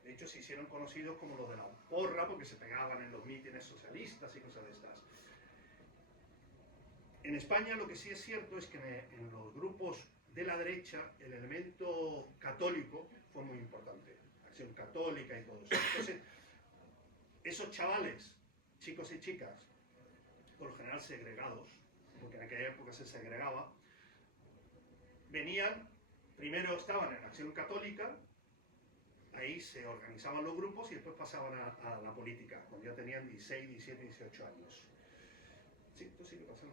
De hecho, se hicieron conocidos como los de la porra, porque se pegaban en los mítines socialistas y cosas de estas. En España lo que sí es cierto es que en los grupos de la derecha el elemento católico fue muy importante. Acción Católica y todo eso. Entonces, esos chavales, chicos y chicas, por lo general segregados, porque en aquella época se segregaba, venían, primero estaban en Acción Católica, ahí se organizaban los grupos y después pasaban a la política, cuando ya tenían 16, 17, 18 años. Sí, esto sí que pasa.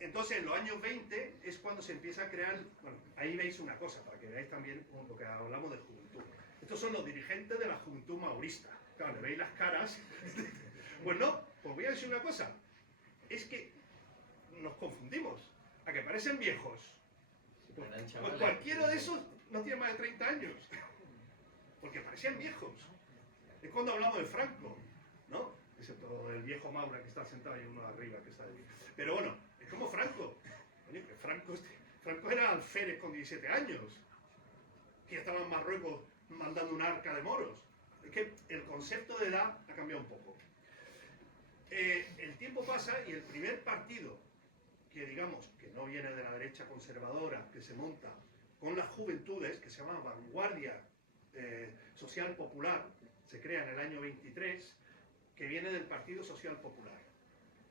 Entonces, en los años 20 es cuando se empieza a crear, bueno, ahí veis una cosa, para que veáis también lo que hablamos de juventud. Estos son los dirigentes de la juventud maurista. Claro, le veis las caras. Pues no, pues voy a decir una cosa. Es que nos confundimos. A que parecen viejos. Pues cualquiera de esos no tiene más de 30 años. Porque parecían viejos. Es cuando hablamos de Franco, ¿no? Excepto el viejo Maura que está sentado ahí uno arriba que está ahí. Pero bueno, es como Franco. Oye, Franco era alférez con 17 años. Que ya estaba en Marruecos mandando un arca de moros. Es que el concepto de edad ha cambiado un poco. El tiempo pasa y el primer partido que digamos que no viene de la derecha conservadora, que se monta con las juventudes, que se llama Vanguardia Social Popular, se crea en el año 23, que viene del Partido Social Popular.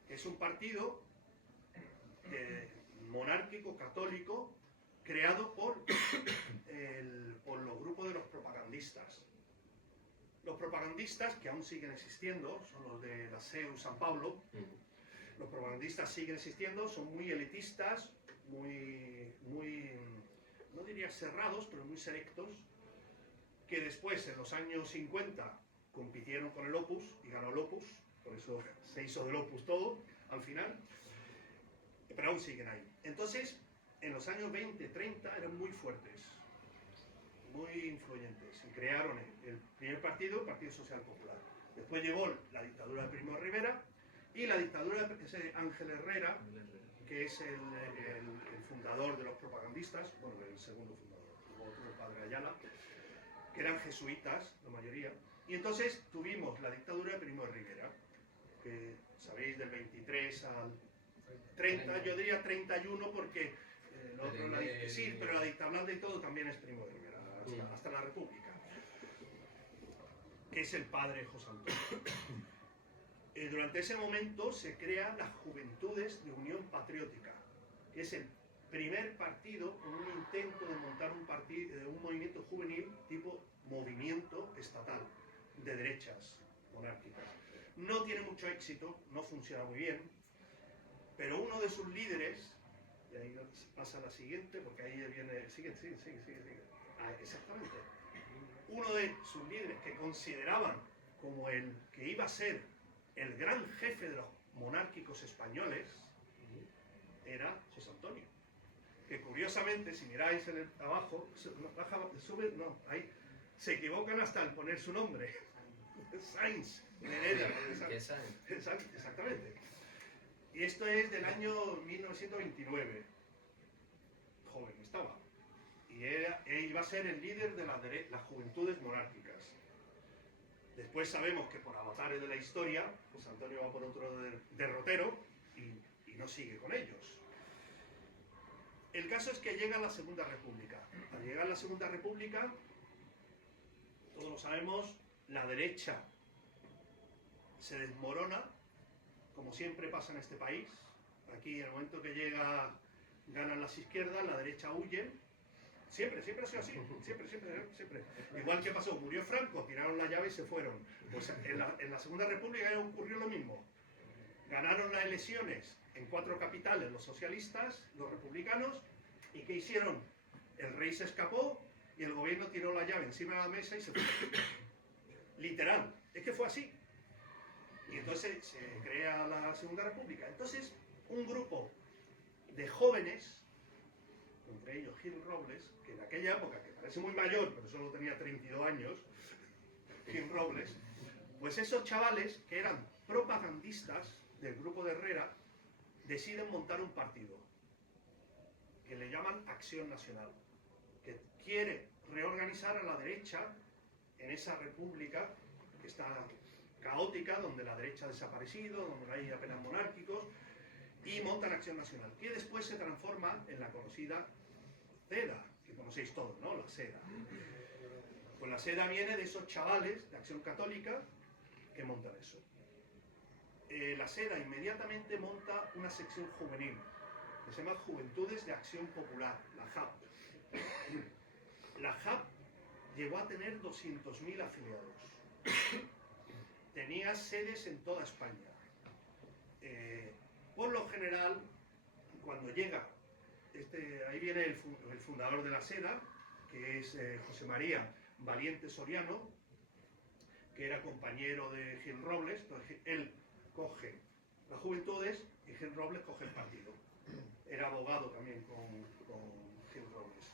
Es un partido monárquico católico creado por los grupos de los propagandistas. Los propagandistas, que aún siguen existiendo, son los de la SEU San Pablo. Los propagandistas siguen existiendo, son muy elitistas, muy, no diría cerrados, pero muy selectos, que después, en los años 50, compitieron con el Opus y ganó el Opus, por eso se hizo del Opus todo, al final, pero aún siguen ahí. Entonces, en los años 20, 30 eran muy fuertes, muy influyentes, y crearon el primer partido, el Partido Social Popular. Después llegó la dictadura de Primo de Rivera, y la dictadura de Ángel Herrera, que es el fundador de los propagandistas, bueno, el segundo fundador, luego otro, el padre Ayala, que eran jesuitas, la mayoría. Y entonces tuvimos la dictadura de Primo de Rivera, que sabéis, del 23 al 30, yo diría 31 porque el otro, sí, pero la dictadura y todo también es Primo de Rivera, hasta la República, que es el padre José Antonio. Durante ese momento se crean las Juventudes de Unión Patriótica, que es el primer partido con un intento de montar un movimiento juvenil tipo movimiento estatal de derechas monárquicas. No tiene mucho éxito, no funciona muy bien, pero uno de sus líderes, y ahí pasa la siguiente, porque ahí viene, sigue. Ah, exactamente. Uno de sus líderes que consideraban como el que iba a ser el gran jefe de los monárquicos españoles era José Antonio, que curiosamente, si miráis abajo, ahí se equivocan hasta al poner su nombre. Sainz, en Heredia. Exactamente. Y esto es del año 1929. Joven estaba. Y iba a ser el líder de las juventudes monárquicas. Después sabemos que por avatares de la historia, pues Antonio va por otro derrotero y no sigue con ellos. El caso es que llega la Segunda República. Al llegar la Segunda República, todos lo sabemos, la derecha se desmorona, como siempre pasa en este país. Aquí, en el momento que ganan las izquierdas, la derecha huye. Siempre ha sido así, siempre. Igual que pasó, murió Franco, tiraron la llave y se fueron. Pues en la Segunda República ocurrió lo mismo. Ganaron las elecciones en 4 capitales los socialistas, los republicanos, ¿y qué hicieron? El rey se escapó y el gobierno tiró la llave encima de la mesa y se fue. Literal, es que fue así. Y entonces se crea la Segunda República. Entonces, un grupo de jóvenes, entre ellos Gil Robles, que en aquella época, que parece muy mayor, pero solo tenía 32 años, Gil Robles, pues esos chavales que eran propagandistas del grupo de Herrera, deciden montar un partido, que le llaman Acción Nacional, que quiere reorganizar a la derecha en esa república que está caótica, donde la derecha ha desaparecido, donde no hay apenas monárquicos, y montan Acción Nacional, que después se transforma en la conocida SEDA, que conocéis todos, ¿no? La SEDA. Pues la SEDA viene de esos chavales de Acción Católica que montan eso. la SEDA inmediatamente monta una sección juvenil que se llama Juventudes de Acción Popular, la JAP. La JAP llegó a tener 200.000 afiliados. Tenía sedes en toda España. Por lo general, cuando llega, ahí viene el fundador de la SEDA, que es José María Valiente Soriano, que era compañero de Gil Robles. Entonces, él coge las juventudes y Gil Robles coge el partido. Era abogado también con Gil Robles.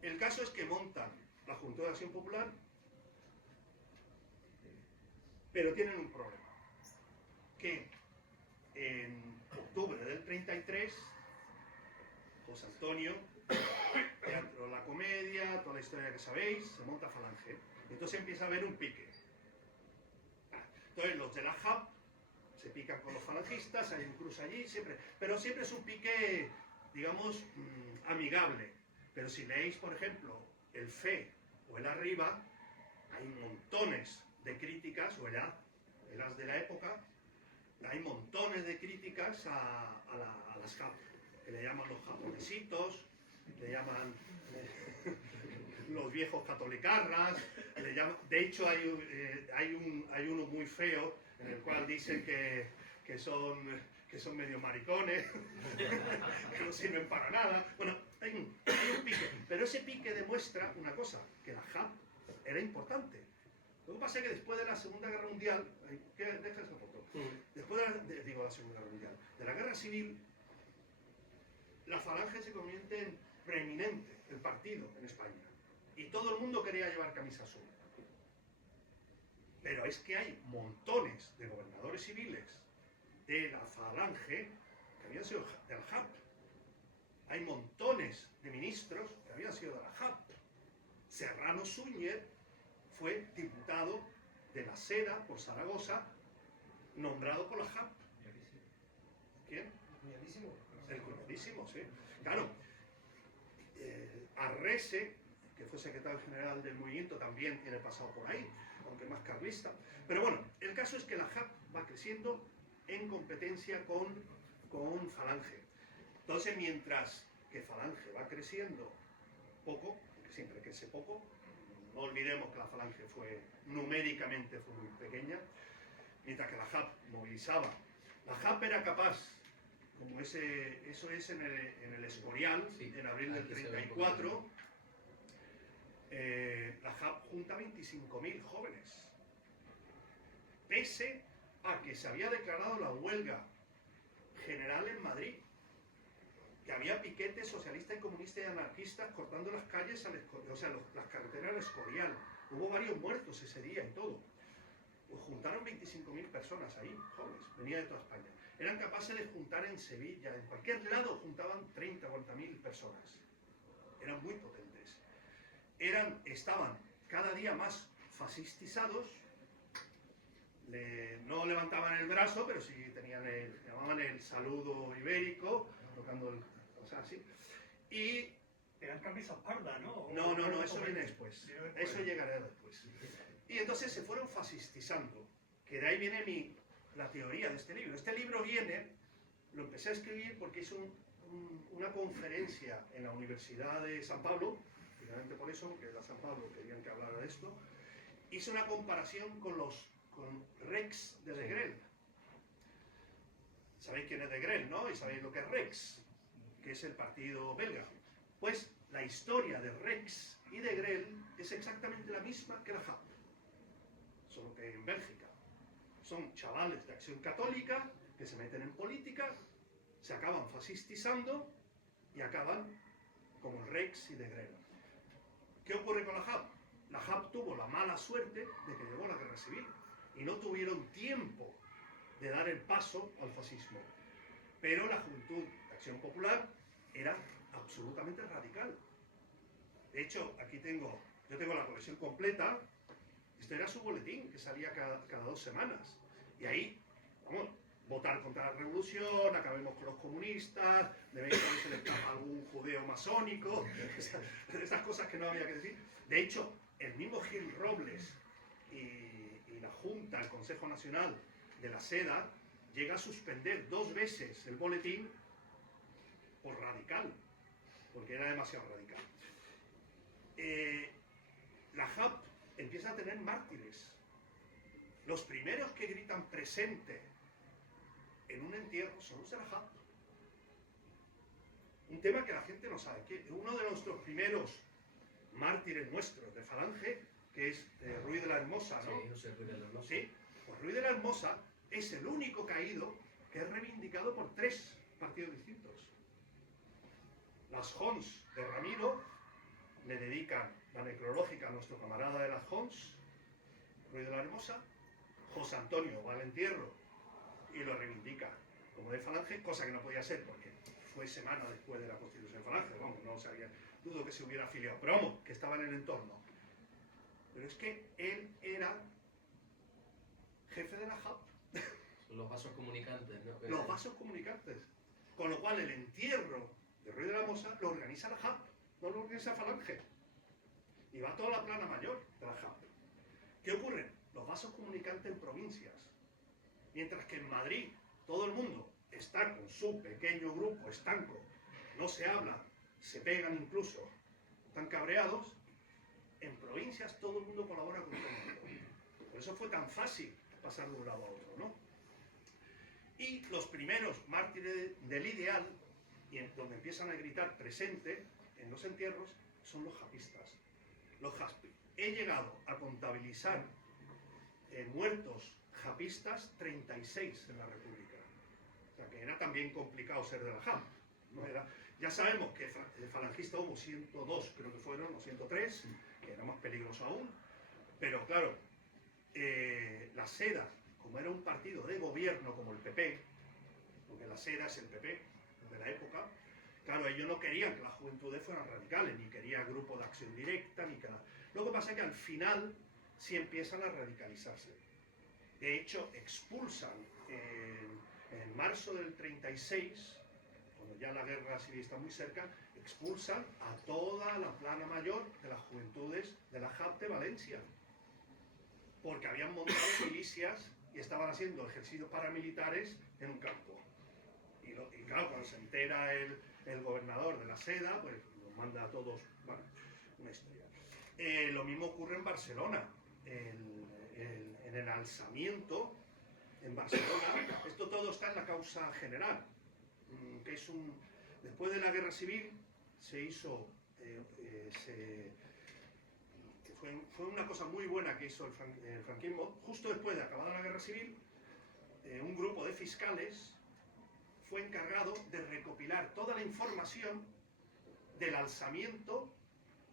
El caso es que montan la Juventud de Acción Popular, pero tienen un problema, que en octubre del 33, José Antonio, Teatro La Comedia, toda la historia que sabéis, se monta Falange. Entonces empieza a haber un pique. Entonces los de la JAP se pican con los falangistas, hay un cruce allí, siempre, pero siempre es un pique, digamos, amigable. Pero si leéis, por ejemplo, el FE o el Arriba, hay montones de críticas, o el AS de la época, hay montones de críticas a las JAP, que le llaman los japonesitos, le llaman los viejos catolicarras, de hecho hay uno muy feo en el cual dicen que son medio maricones, que no sirven para nada. Bueno, hay un pique, pero ese pique demuestra una cosa, que la JAP era importante. Lo que pasa es que después de la Segunda Guerra Mundial, deja esa foto, después digo la Segunda Guerra Mundial, de la Guerra Civil, la Falange se convierte en preeminente, el partido en España. Y todo el mundo quería llevar camisa azul. Pero es que hay montones de gobernadores civiles de la Falange que habían sido de la JAP. Hay montones de ministros que habían sido de la JAP. Serrano Súñer fue diputado de la SEDA por Zaragoza, nombrado por la JAP. ¿Quién? El cuñadísimo, sí. Claro. Arrese, que fue secretario general del movimiento, también tiene pasado por ahí, aunque más carlista. Pero bueno, el caso es que la JAP va creciendo en competencia con Falange. Entonces, mientras que Falange va creciendo poco, porque siempre crece poco, no olvidemos que la Falange numéricamente fue muy pequeña, mientras que la JAP movilizaba. La JAP era capaz, como eso es en el Escorial, sí, en abril del 34, la JAP junta 25.000 jóvenes, pese a que se había declarado la huelga general en Madrid, que había piquetes socialistas y comunistas y anarquistas cortando las calles, las carreteras al Escorial. Hubo varios muertos ese día y todo. Pues juntaron 25.000 personas ahí, jóvenes, venía de toda España. Eran capaces de juntar en Sevilla, en cualquier lado juntaban 30 o 40.000 personas. Eran muy potentes. Estaban cada día más fascistizados, no levantaban el brazo, pero sí tenían llamaban el saludo ibérico, tocando así. Y eran camisas pardas, ¿no? No, eso viene después. Eso llegará después. Y entonces se fueron fascistizando, que de ahí viene la teoría de este libro. Este libro lo empecé a escribir porque hice una conferencia en la Universidad de San Pablo, finalmente por eso, porque era San Pablo, querían que hablara de esto. Hice una comparación con Rex de Degrelle. Sabéis quién es Degrelle, ¿no? Y sabéis lo que es Rex, que es el partido belga. Pues la historia de Rex y Degrelle es exactamente la misma que la JAP, solo que en Bélgica. Son chavales de Acción Católica que se meten en política, se acaban fascistizando y acaban como Rex y Degrelle. ¿Qué ocurre con la JAP? La JAP tuvo la mala suerte de que llegó la Guerra Civil y no tuvieron tiempo de dar el paso al fascismo. Pero la Juventud de Acción Popular era absolutamente radical. De hecho, yo tengo la colección completa. Esto era su boletín, que salía cada 2 semanas. Y ahí, vamos, votar contra la revolución, acabemos con los comunistas, de vez en cuando se le escapa algún judeo masónico, esas cosas que no había que decir. De hecho, el mismo Gil Robles y la Junta, el Consejo Nacional de la SEDA, llega a suspender 2 veces el boletín por radical, porque era demasiado radical. La JAP empieza a tener mártires. Los primeros que gritan presente en un entierro son los de la JAP. Un tema que la gente no sabe, que uno de nuestros primeros mártires nuestros de Falange, que es Ruiz de la Hermosa, ¿no? Sí, José Ruiz de la Hermosa. Sí, pues Ruiz de la Hermosa es el único caído que es reivindicado por 3 partidos distintos. Las Jons de Ramiro le dedican la necrológica a nuestro camarada de las Jons, Ruiz de la Hermosa. José Antonio va al entierro y lo reivindica como de Falange, cosa que no podía ser porque fue semana después de la constitución de Falange, vamos, no sabía, dudo que se hubiera afiliado, pero vamos, que estaba en el entorno. Pero es que él era jefe de la JAP. Son los vasos comunicantes, ¿no? Los vasos comunicantes. Con lo cual el entierro de Ruiz de la Hermosa lo organiza la JAP, no lo organiza Falange. Y va toda la plana mayor de la JAP. ¿Qué ocurre? Los vasos comunicantes en provincias. Mientras que en Madrid todo el mundo está con su pequeño grupo estanco, no se habla, se pegan incluso, están cabreados, en provincias todo el mundo colabora con todo el mundo. Por eso fue tan fácil pasar de un lado a otro, ¿no? Y los primeros mártires del ideal, y donde empiezan a gritar presente en los entierros, son los japistas. Los jaspi. He llegado a contabilizar muertos japistas 36 en la República. O sea que era también complicado ser de la JAP. ¿No? Ya sabemos que de falangista hubo 102, creo que fueron, o 103, que era más peligroso aún. Pero claro, la SEDA, como era un partido de gobierno como el PP, porque la SEDA es el PP de la época, claro, ellos no querían que las juventudes fueran radicales, ni querían grupos de acción directa, ni cada... Lo que pasa es que al final sí empiezan a radicalizarse. De hecho, expulsan en marzo del 36, cuando ya la guerra civil está muy cerca, expulsan a toda la plana mayor de las juventudes de la JAP de Valencia. Porque habían montado milicias y estaban haciendo ejercicios paramilitares en un campo. Y claro, cuando se entera el gobernador de la SEDA, pues los manda a todos, bueno, una historia. Lo mismo ocurre en Barcelona. En el alzamiento en Barcelona, esto todo está en la causa general, que es después de la guerra civil se hizo, fue una cosa muy buena que hizo el franquismo. Justo después de acabada la guerra civil, un grupo de fiscales fue encargado de recopilar toda la información del alzamiento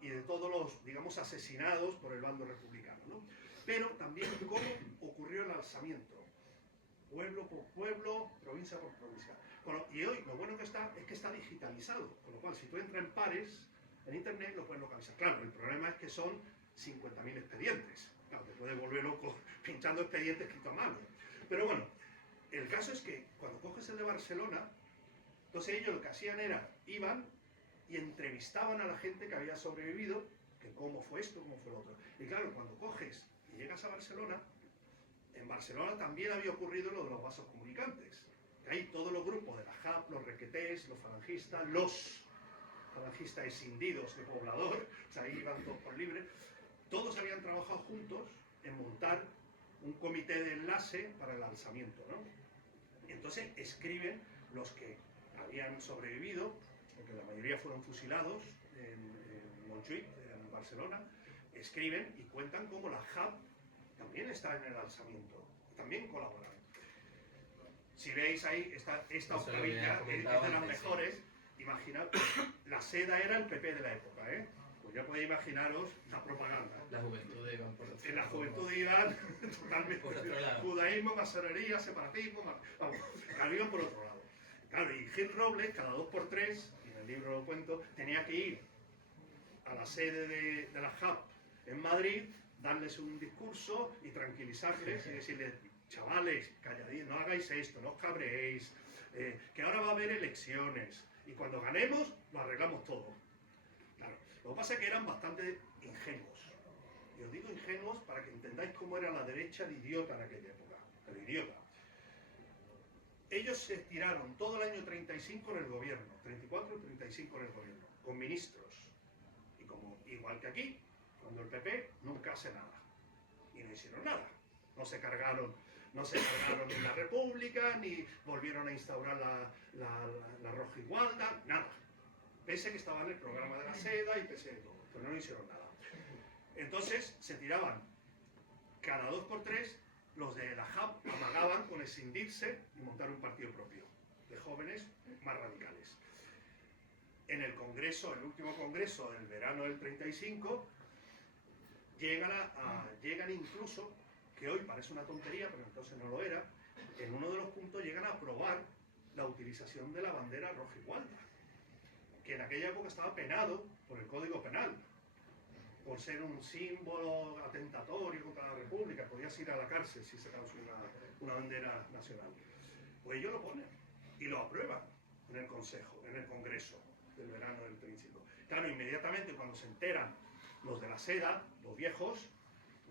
y de todos los, digamos, asesinados por el bando republicano, ¿no? Pero también cómo ocurrió el alzamiento, pueblo por pueblo, provincia por provincia. Y hoy lo bueno que está es que está digitalizado, con lo cual si tú entras en pares, en internet lo puedes localizar. Claro, el problema es que son 50.000 expedientes. Claro, te puedes volver loco pinchando expedientes escritos a mano. Pero bueno, el caso es que cuando coges el de Barcelona, entonces ellos lo que hacían era, iban y entrevistaban a la gente que había sobrevivido, que cómo fue esto, cómo fue lo otro. Y claro, cuando coges y llegas a Barcelona, en Barcelona también había ocurrido lo de los vasos comunicantes. Que ahí todos los grupos de la JAP, los requetés, los falangistas escindidos de poblador, o sea, ahí iban todos por libre, todos habían trabajado juntos en montar un comité de enlace para el alzamiento, ¿no? Y entonces escriben los que habían sobrevivido, porque la mayoría fueron fusilados en Montjuïc, en Barcelona, escriben y cuentan cómo la JAP también está en el alzamiento, también colaboran. Si veis ahí, esta octavilla es de las mejores. Imaginad, la SEDA era el PP de la época, ¿eh? Pues ya podéis imaginaros la propaganda. La juventud iban por otro lado. En la juventud iban totalmente por otro lado. Judaísmo, masonería, separatismo, vamos, claro, iban por otro lado. Claro, y Gil Robles, cada 2 por 3, y en el libro lo cuento, tenía que ir a la sede de la JAP en Madrid, darles un discurso y tranquilizarles y decirles, chavales, calladín, no hagáis esto, no os cabréis, que ahora va a haber elecciones y cuando ganemos lo arreglamos todo. Claro, lo que pasa es que eran bastante ingenuos. Y os digo ingenuos para que entendáis cómo era la derecha de idiota en aquella época, pero idiota. Ellos se tiraron todo el año 35 en el gobierno, 34 y 35 en el gobierno, con ministros. Y como igual que aquí, cuando el PP nunca hace nada. Y no hicieron nada. No se cargaron ni la República, ni volvieron a instaurar la Roja Igualdad, nada. Pese que estaba en el programa de la seda y pese de todo, pero no hicieron nada. Entonces se tiraban cada 2 por 3, los de la JAP amagaban con escindirse y montar un partido propio de jóvenes más radicales. En el congreso, el último congreso del verano del 35, llegan incluso, que hoy parece una tontería, pero entonces no lo era, en uno de los puntos llegan a aprobar la utilización de la bandera roja igualda, que en aquella época estaba penado por el Código Penal, por ser un símbolo atentatorio contra la República, podías ir a la cárcel si sacabas una bandera nacional. Pues ellos lo ponen y lo aprueban en el Consejo, en el Congreso del verano del 35. Claro, inmediatamente cuando se enteran los de la seda, los viejos,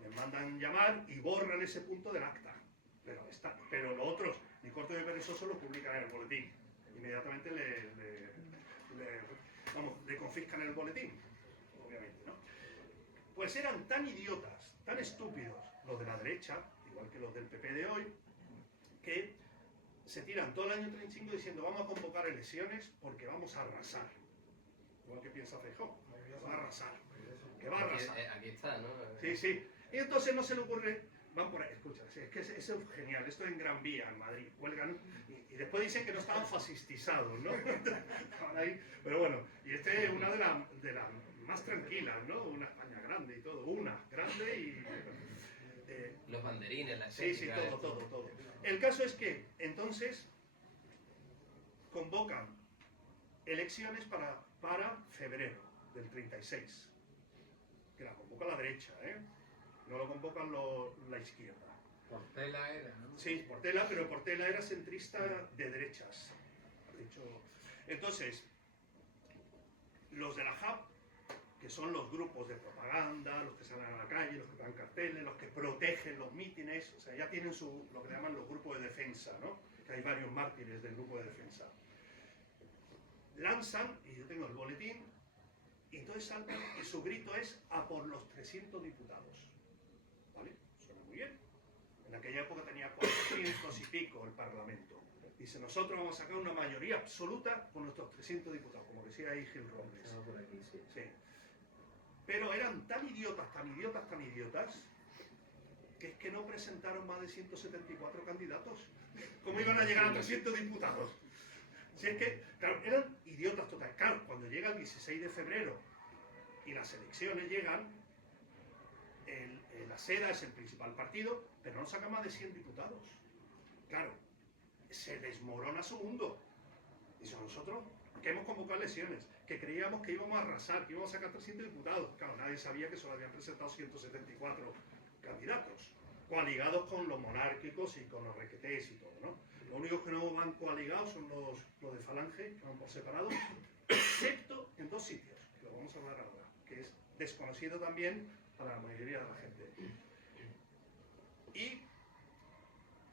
les mandan llamar y borran ese punto del acta. Pero los otros, ni corto ni perezoso, lo publican en el boletín. Inmediatamente le confiscan el boletín, obviamente, ¿no? Pues eran tan idiotas, tan estúpidos los de la derecha, igual que los del PP de hoy, que se tiran todo el año 35 diciendo vamos a convocar elecciones porque vamos a arrasar. Igual que piensa Feijóo, va a arrasar. Que va a arrasar. Aquí está, ¿no? Sí, sí. Y entonces no se le ocurre, van por ahí, escucha, es que eso es genial, esto en Gran Vía, en Madrid, huelgan, y después dicen que no estaban fascistizados, ¿no? Estaban ahí, pero bueno, y este es una de las más tranquilas, ¿no? Una España grande y todo, una grande y... los banderines, la sí, sí, todo. El caso es que entonces convocan elecciones para febrero del 36, que la convoca la derecha, ¿eh? No lo convocan la izquierda. Portela era, ¿no? Sí, Portela, pero Portela era centrista de derechas. De hecho, entonces, los de la JAP, que son los grupos de propaganda, los que salen a la calle, los que dan carteles, los que protegen los mítines, o sea, ya tienen lo que llaman los grupos de defensa, ¿no? Que hay varios mártires del grupo de defensa. Lanzan, y yo tengo el boletín, y entonces saltan, y su grito es a por los 300 diputados. ¿Vale? Suena muy bien. En aquella época tenía 400 y pico el Parlamento. Dice, nosotros vamos a sacar una mayoría absoluta con nuestros 300 diputados, como decía ahí Gil Robles. Por aquí, sí. Sí. Pero eran tan idiotas, que es que no presentaron más de 174 candidatos. ¿Cómo iban a llegar a 300 diputados? Si es que, claro, eran idiotas totales. Claro, cuando llega el 16 de febrero y las elecciones llegan, la seda es el principal partido, pero no saca más de 100 diputados. Claro, se desmorona su mundo. Dice, nosotros que hemos convocado elecciones, que creíamos que íbamos a arrasar, que íbamos a sacar 300 diputados. Claro, nadie sabía que solo habían presentado 174 candidatos, coaligados con los monárquicos y con los requetés y todo, ¿no? Los únicos que no van coaligados son los de Falange, que van por separado, excepto en 2 sitios, que lo vamos a hablar ahora, que es desconocido también para la mayoría de la gente.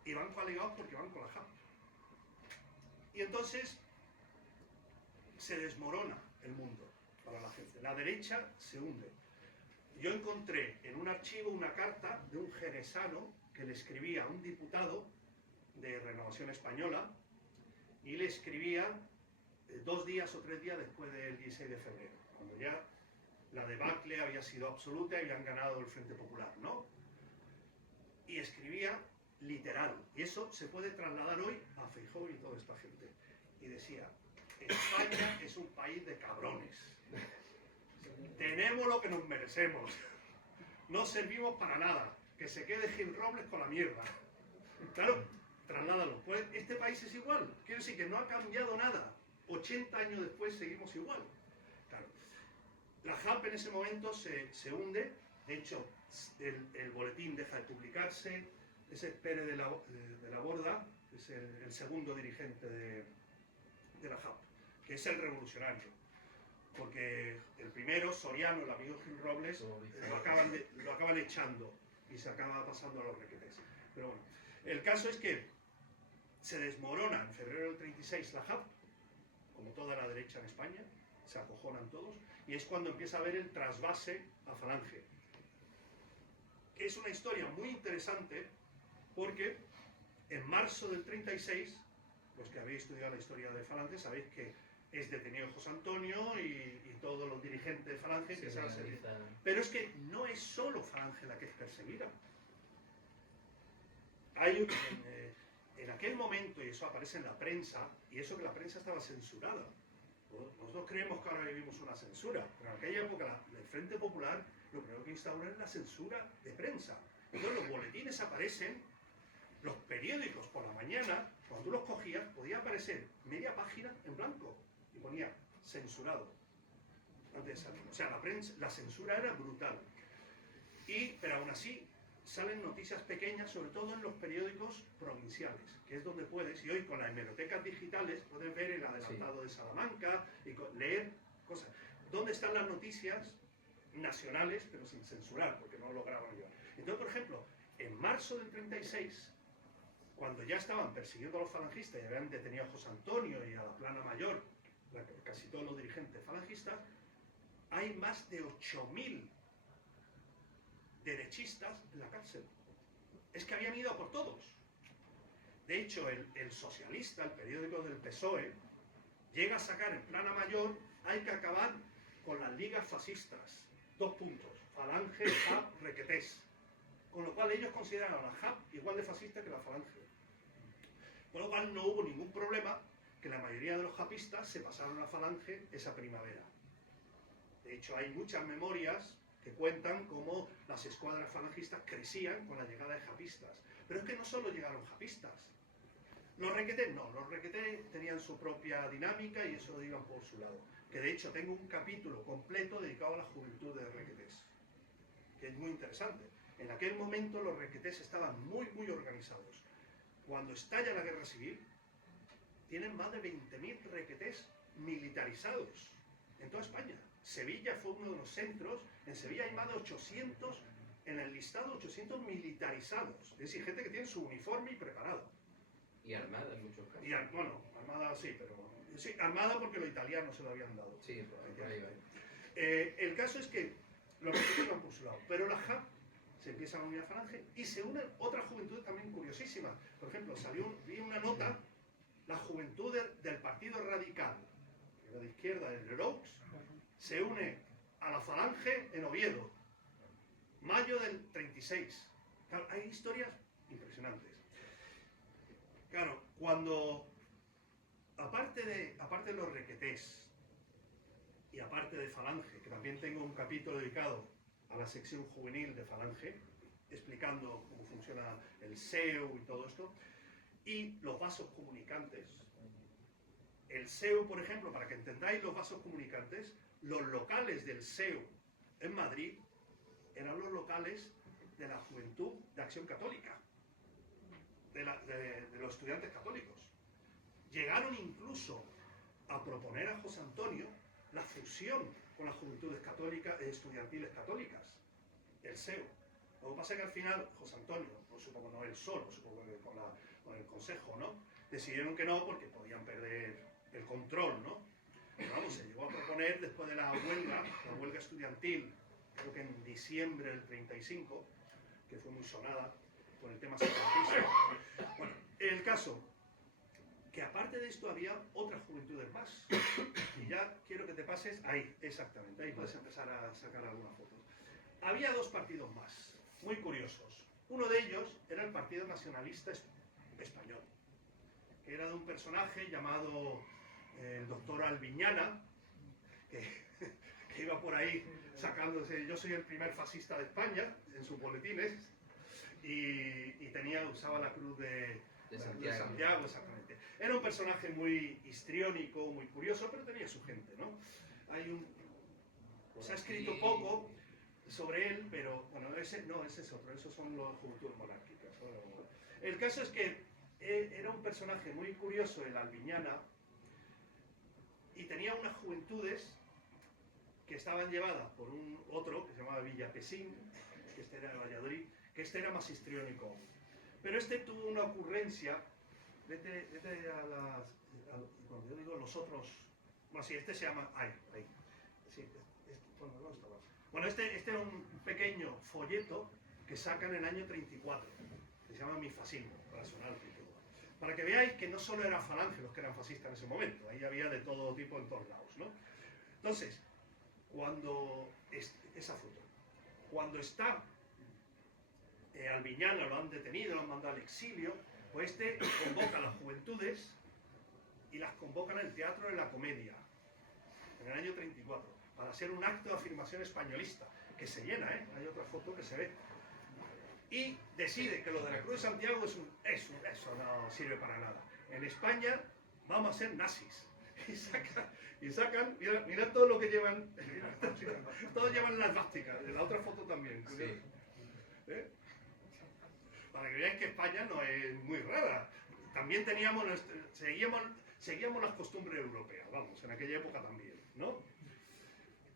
Y van coaligados porque van con la JAP. Y entonces se desmorona el mundo para la gente. La derecha se hunde. Yo encontré en un archivo una carta de un jerezano que le escribía a un diputado de Renovación Española y le escribía 2 días o 3 días después del 16 de febrero, cuando ya la debacle había sido absoluta y habían ganado el Frente Popular, ¿no? Y escribía literal, y eso se puede trasladar hoy a Feijóo y toda esta gente. Y decía, España es un país de cabrones. Tenemos lo que nos merecemos. No servimos para nada. Que se quede Gil Robles con la mierda. Claro, trasládalo. Pues este país es igual. Quiero decir que no ha cambiado nada. 80 años después seguimos igual. Claro. La JAP en ese momento se hunde. De hecho, el boletín deja de publicarse. Ese Pérez de la Borda es el segundo dirigente de la JAP, que es el revolucionario. Porque el primero, Soriano, el amigo Gil Robles, lo acaban echando y se acaba pasando a los requetés. Pero bueno, el caso es que Se desmorona en febrero del 36 la JAP, como toda la derecha en España, se acojonan todos, y es cuando empieza a haber el trasvase a Falange. Es una historia muy interesante porque en marzo del 36, los que habéis estudiado la historia de Falange sabéis que es detenido José Antonio y todos los dirigentes de Falange que se han seguido. Pero es que no es solo Falange la que es perseguida. Hay en aquel momento, y eso aparece en la prensa, y eso que la prensa estaba censurada. Nosotros creemos que ahora vivimos una censura, pero en aquella época el Frente Popular lo primero que instauró es la censura de prensa. Entonces los boletines aparecen, los periódicos por la mañana, cuando tú los cogías, podía aparecer media página en blanco y ponía censurado antes de salir. O sea, la censura era brutal. Pero aún así salen noticias pequeñas, sobre todo en los periódicos provinciales, que es donde puedes, y hoy con las hemerotecas digitales puedes ver el adelantado de Salamanca y leer cosas. ¿Dónde están las noticias nacionales, pero sin censurar, porque no lo graban yo? Entonces, por ejemplo, en marzo del 36, cuando ya estaban persiguiendo a los falangistas y habían detenido a José Antonio y a la Plana Mayor, casi todos los dirigentes falangistas, hay más de 8.000 derechistas en la cárcel. Es que habían ido a por todos. De hecho, el Socialista, el periódico del PSOE, llega a sacar en Plana Mayor: hay que acabar con las ligas fascistas. 2 puntos. Falange, JAP, Requetés. Con lo cual ellos consideraban a la JAP igual de fascista que la Falange. Con lo cual no hubo ningún problema que la mayoría de los japistas se pasaron a la Falange esa primavera. De hecho, hay muchas memorias que cuentan cómo las escuadras falangistas crecían con la llegada de japistas. Pero es que no solo llegaron japistas. Los requetés no, los requetés tenían su propia dinámica y eso iban por su lado. Que de hecho tengo un capítulo completo dedicado a la juventud de requetés, que es muy interesante. En aquel momento los requetés estaban muy organizados. Cuando estalla la guerra civil, tienen más de 20.000 requetés militarizados en toda España. Sevilla fue uno de los centros. En Sevilla hay más de 800, en el listado 800 militarizados. Es decir, gente que tiene su uniforme y preparado. Y armada en muchos casos. Y bueno, armada sí, pero... Sí, armada porque los italianos se lo habían dado. Sí, por ahí va. El caso es que los requetés van por su lado. Pero la JAP se empieza a unir a Falange y se unen otras juventudes también curiosísimas. Por ejemplo, vi una nota, la juventud del Partido Radical, que era de izquierda, el Roux, se une a la Falange en Oviedo, mayo del 36. Claro, hay historias impresionantes. Claro, cuando, aparte de los requetés y aparte de Falange, que también tengo un capítulo dedicado a la sección juvenil de Falange, explicando cómo funciona el SEU y todo esto, y los vasos comunicantes. El SEU, por ejemplo, para que entendáis los vasos comunicantes, los locales del SEU en Madrid eran los locales de la Juventud de Acción Católica, de los estudiantes católicos. Llegaron incluso a proponer a José Antonio la fusión con las juventudes católicas, estudiantiles católicas, el SEU. Lo que pasa es que al final José Antonio, no supongo no él solo, supongo que con el consejo, ¿no? Decidieron que no porque podían perder el control, ¿no? Pero vamos, se llegó a proponer después de la huelga estudiantil, creo que en diciembre del 35, que fue muy sonada por el tema separatista. Bueno, el caso, que aparte de esto había otras juventudes más. Y ya quiero que te pases ahí, exactamente, ahí puedes empezar a sacar algunas fotos. Había 2 partidos más, muy curiosos. Uno de ellos era el Partido Nacionalista Español, que era de un personaje llamado el doctor Albiñana, que iba por ahí sacándose, yo soy el primer fascista de España, en sus boletines, y usaba la cruz de Santiago, exactamente. Era un personaje muy histriónico, muy curioso, pero tenía su gente, ¿no? Se ha escrito poco sobre él, pero bueno, ese es otro, esos son los juventudes monárquicas. El caso es que era un personaje muy curioso, el Albiñana, y tenía unas juventudes que estaban llevadas por otro que se llamaba Villapesín, que este era de Valladolid, que este era más histriónico. Pero este tuvo una ocurrencia vete a las... cuando yo digo los otros... Bueno, sí, este se llama... Ahí. Sí, bueno, ¿dónde estaba? Bueno, este es un pequeño folleto que sacan en el año 34, que se llama Mi Fascismo, para sonar el título. Para que veáis que no solo era Falange los que eran fascistas en ese momento, ahí había de todo tipo en todos lados, ¿no? Entonces, cuando... esa foto. Cuando está Albiñana, lo han detenido, lo han mandado al exilio, pues este convoca a las juventudes y las convocan al Teatro de la Comedia, en el año 34, para hacer un acto de afirmación españolista, que se llena, ¿eh? Hay otra foto que se ve. Y decide que lo de la Cruz de Santiago eso no sirve para nada. En España vamos a ser nazis. Y sacan mirad todo lo que llevan, todos llevan la esvástica, la otra foto también. Sí. ¿Eh? Para que veáis que España no es muy rara. También seguíamos las costumbres europeas, vamos, en aquella época también, ¿no?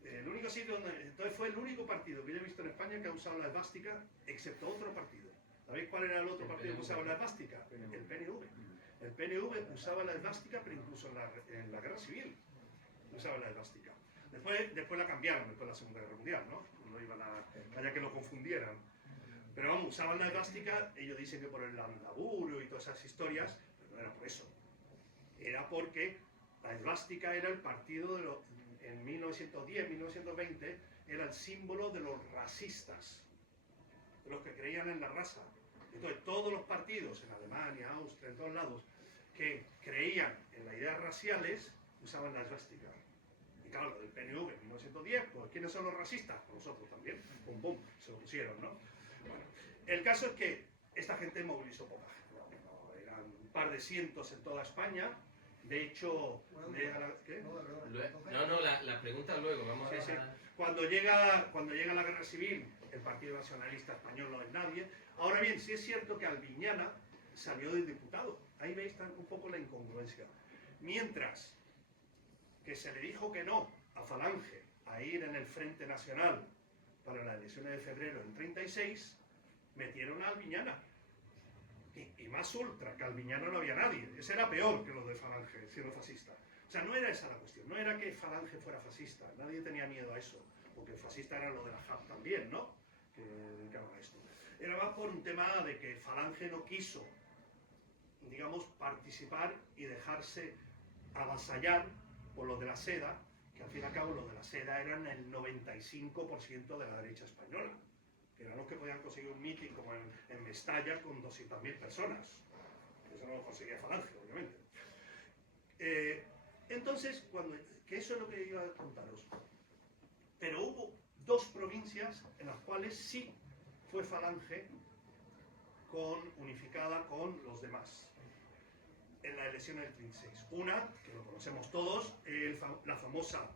El único sitio donde... Entonces fue el único partido que yo he visto en España que ha usado la esvástica, excepto otro partido. ¿Sabéis cuál era el otro partido que usaba la esvástica? El PNV. El PNV usaba la esvástica, pero incluso en la guerra civil usaba la esvástica. Después la cambiaron, después de la Segunda Guerra Mundial, ¿no? No iban a que lo confundieran. Pero vamos, usaban la esvástica, ellos dicen que por el landaburo y todas esas historias, pero no era por eso. Era porque la esvástica era el partido en 1910, 1920, era el símbolo de los racistas, de los que creían en la raza. Entonces, todos los partidos en Alemania, Austria, en todos lados, que creían en las ideas raciales, usaban la esvástica. Y claro, lo del PNV en 1910, pues ¿quiénes son los racistas? Pues nosotros también. Pum, pum, se lo pusieron, ¿no? Bueno, el caso es que esta gente movilizó poca gente. Eran un par de cientos en toda España. De hecho, ¿qué? No, la pregunta luego, vamos a... Sí. Cuando llega la guerra civil, el Partido Nacionalista Español no es nadie. Ahora bien, sí es cierto que Albiñana salió de diputado. Ahí veis un poco la incongruencia. Mientras que se le dijo que no a Falange a ir en el Frente Nacional para las elecciones de febrero del 36, metieron a Albiñana. Y más ultra, que Albiñana no había nadie. Ese era peor que los de Falange, siendo fascista. O sea, no era esa la cuestión. No era que Falange fuera fascista. Nadie tenía miedo a eso. Porque fascista era lo de la JAP también, ¿no? Que dedicaban a esto. Era más por un tema de que Falange no quiso, digamos, participar y dejarse avasallar por los de la seda, que al fin y al cabo los de la seda eran el 95% de la derecha española, que eran los que podían conseguir un mitin como en Mestalla con 200.000 personas. Eso no lo conseguía Falange, obviamente. Entonces, que eso es lo que iba a contaros. Pero hubo dos provincias en las cuales sí fue Falange unificada con los demás en la elección del 36. Una, que lo conocemos todos, la famosa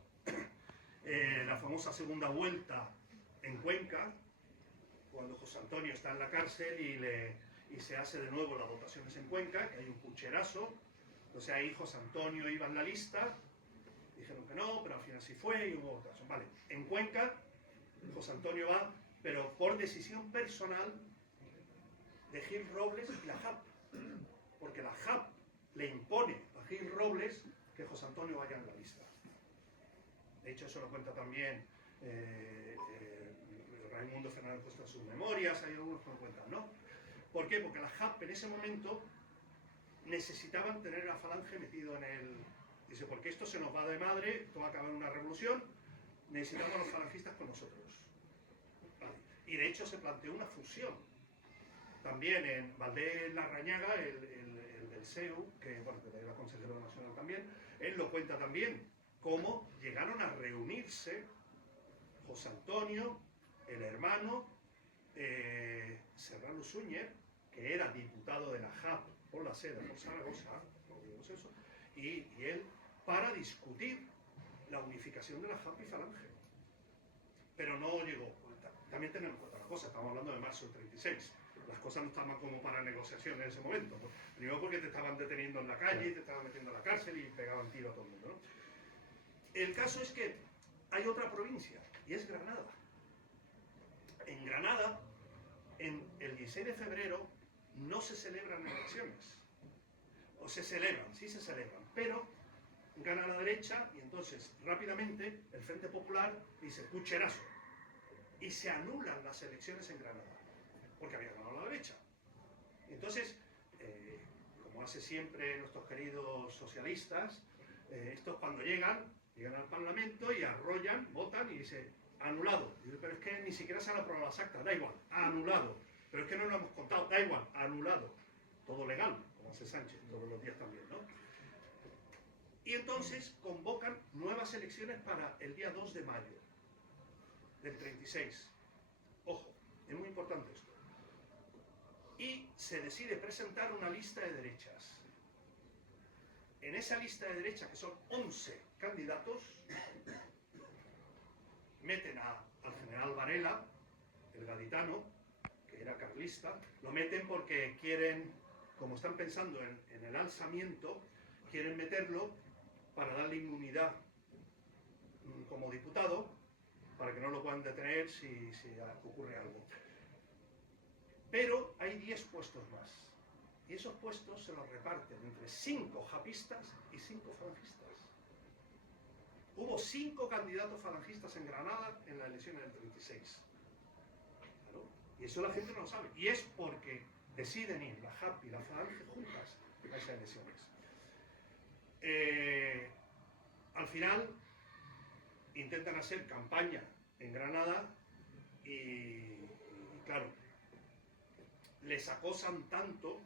segunda vuelta en Cuenca, cuando José Antonio está en la cárcel y se hace de nuevo las votaciones en Cuenca, que hay un pucherazo. Entonces ahí José Antonio iba en la lista, dijeron que no, pero al final sí fue y hubo votación. Vale, en Cuenca José Antonio va, pero por decisión personal de Gil Robles y la JAP, porque la JAP le impone a Gil Robles que José Antonio vaya en la lista. De hecho, eso lo cuenta también Raimundo Fernández Costa en sus memorias, hay algunos que lo cuentan, ¿no? ¿Por qué? Porque la JAP en ese momento necesitaban tener a Falange metido en el... Dice, porque esto se nos va de madre, esto va a acabar en una revolución, necesitamos a los falangistas con nosotros. Vale. Y de hecho se planteó una fusión. También en Valdés Larrañaga, el del CEU, que bueno, que era consejero nacional también, él lo cuenta también, cómo llegaron a reunirse José Antonio, el hermano, Serrano Suñer, que era diputado de la JAP por la Seda, por Zaragoza, no digamos eso, y él para discutir la unificación de la JAP y Falange. Pero no llegó. También tenemos otra cosa, estamos hablando de marzo del 36. Las cosas no estaban como para negociación en ese momento. Primero porque te estaban deteniendo en la calle, te estaban metiendo a la cárcel y pegaban tiro a todo el mundo, ¿no? El caso es que hay otra provincia, y es Granada. En Granada, el 16 de febrero, no se celebran elecciones. o se celebran, sí se celebran, pero gana la derecha y entonces rápidamente el Frente Popular dice pucherazo y se anulan las elecciones en Granada porque había ganado la derecha. Entonces, como hace siempre nuestros queridos socialistas, estos cuando llegan al Parlamento y arrollan, votan y dice anulado. Y dice, pero es que ni siquiera se han aprobado las actas, da igual, anulado. Pero es que no lo hemos contado, da igual, anulado. Todo legal, como hace Sánchez todos los días también, ¿no? Y entonces convocan nuevas elecciones para el día 2 de mayo del 36. Ojo, es muy importante esto. Y se decide presentar una lista de derechas. En esa lista de derechas, que son 11 candidatos, meten al general Varela, el gaditano, que era carlista, lo meten porque quieren, como están pensando en el alzamiento, quieren meterlo para darle inmunidad como diputado, para que no lo puedan detener si ocurre algo. Pero hay 10 puestos más. Y esos puestos se los reparten entre 5 japistas y 5 falangistas. Hubo 5 candidatos falangistas en Granada en las elecciones del 36. Claro. Y eso la gente no lo sabe. Y es porque deciden ir la JAP y la Falange juntas a esas elecciones. Al final intentan hacer campaña en Granada y claro, les acosan tanto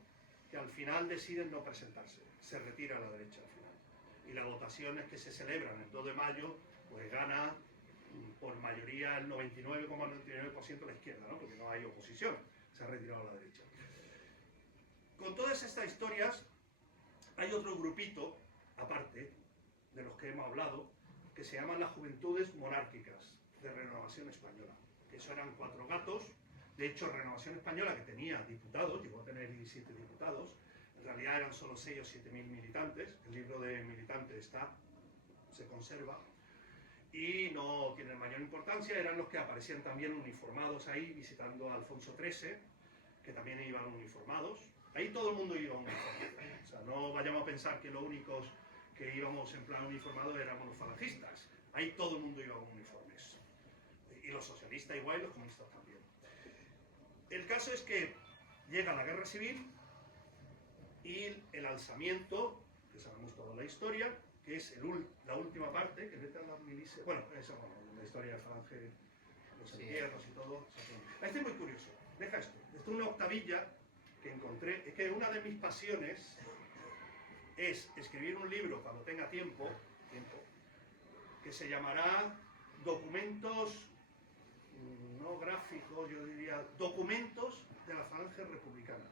que al final deciden no presentarse, se retira a la derecha al final. Y las votaciones que se celebran el 2 de mayo, pues gana por mayoría el 99,99% la izquierda, ¿no? Porque no hay oposición, se ha retirado a la derecha. Con todas estas historias, hay otro grupito, aparte de los que hemos hablado, que se llaman las Juventudes Monárquicas de Renovación Española. Que eso eran 4 gatos. De hecho, Renovación Española, que tenía diputados, llegó a tener 17 diputados, en realidad eran solo 6 o 7 mil militantes. El libro de militantes se conserva y no tiene mayor importancia. Eran los que aparecían también uniformados ahí, visitando a Alfonso XIII, que también iban uniformados. Ahí todo el mundo iba uniformado. O sea, no vayamos a pensar que los únicos que íbamos en plan uniformado éramos los falangistas. Ahí todo el mundo iba con uniformes. Y los socialistas igual y los comunistas también. El caso es que llega la guerra civil y el alzamiento, que sabemos toda la historia, que es la última parte, que meten las milicias. Bueno, eso, la historia de Falange, los entierros y todo. Este es muy curioso. Deja esto. Esto es una octavilla que encontré. Es que una de mis pasiones es escribir un libro cuando tenga tiempo, que se llamará Documentos, no gráficos, yo diría documentos de la Falange Republicana,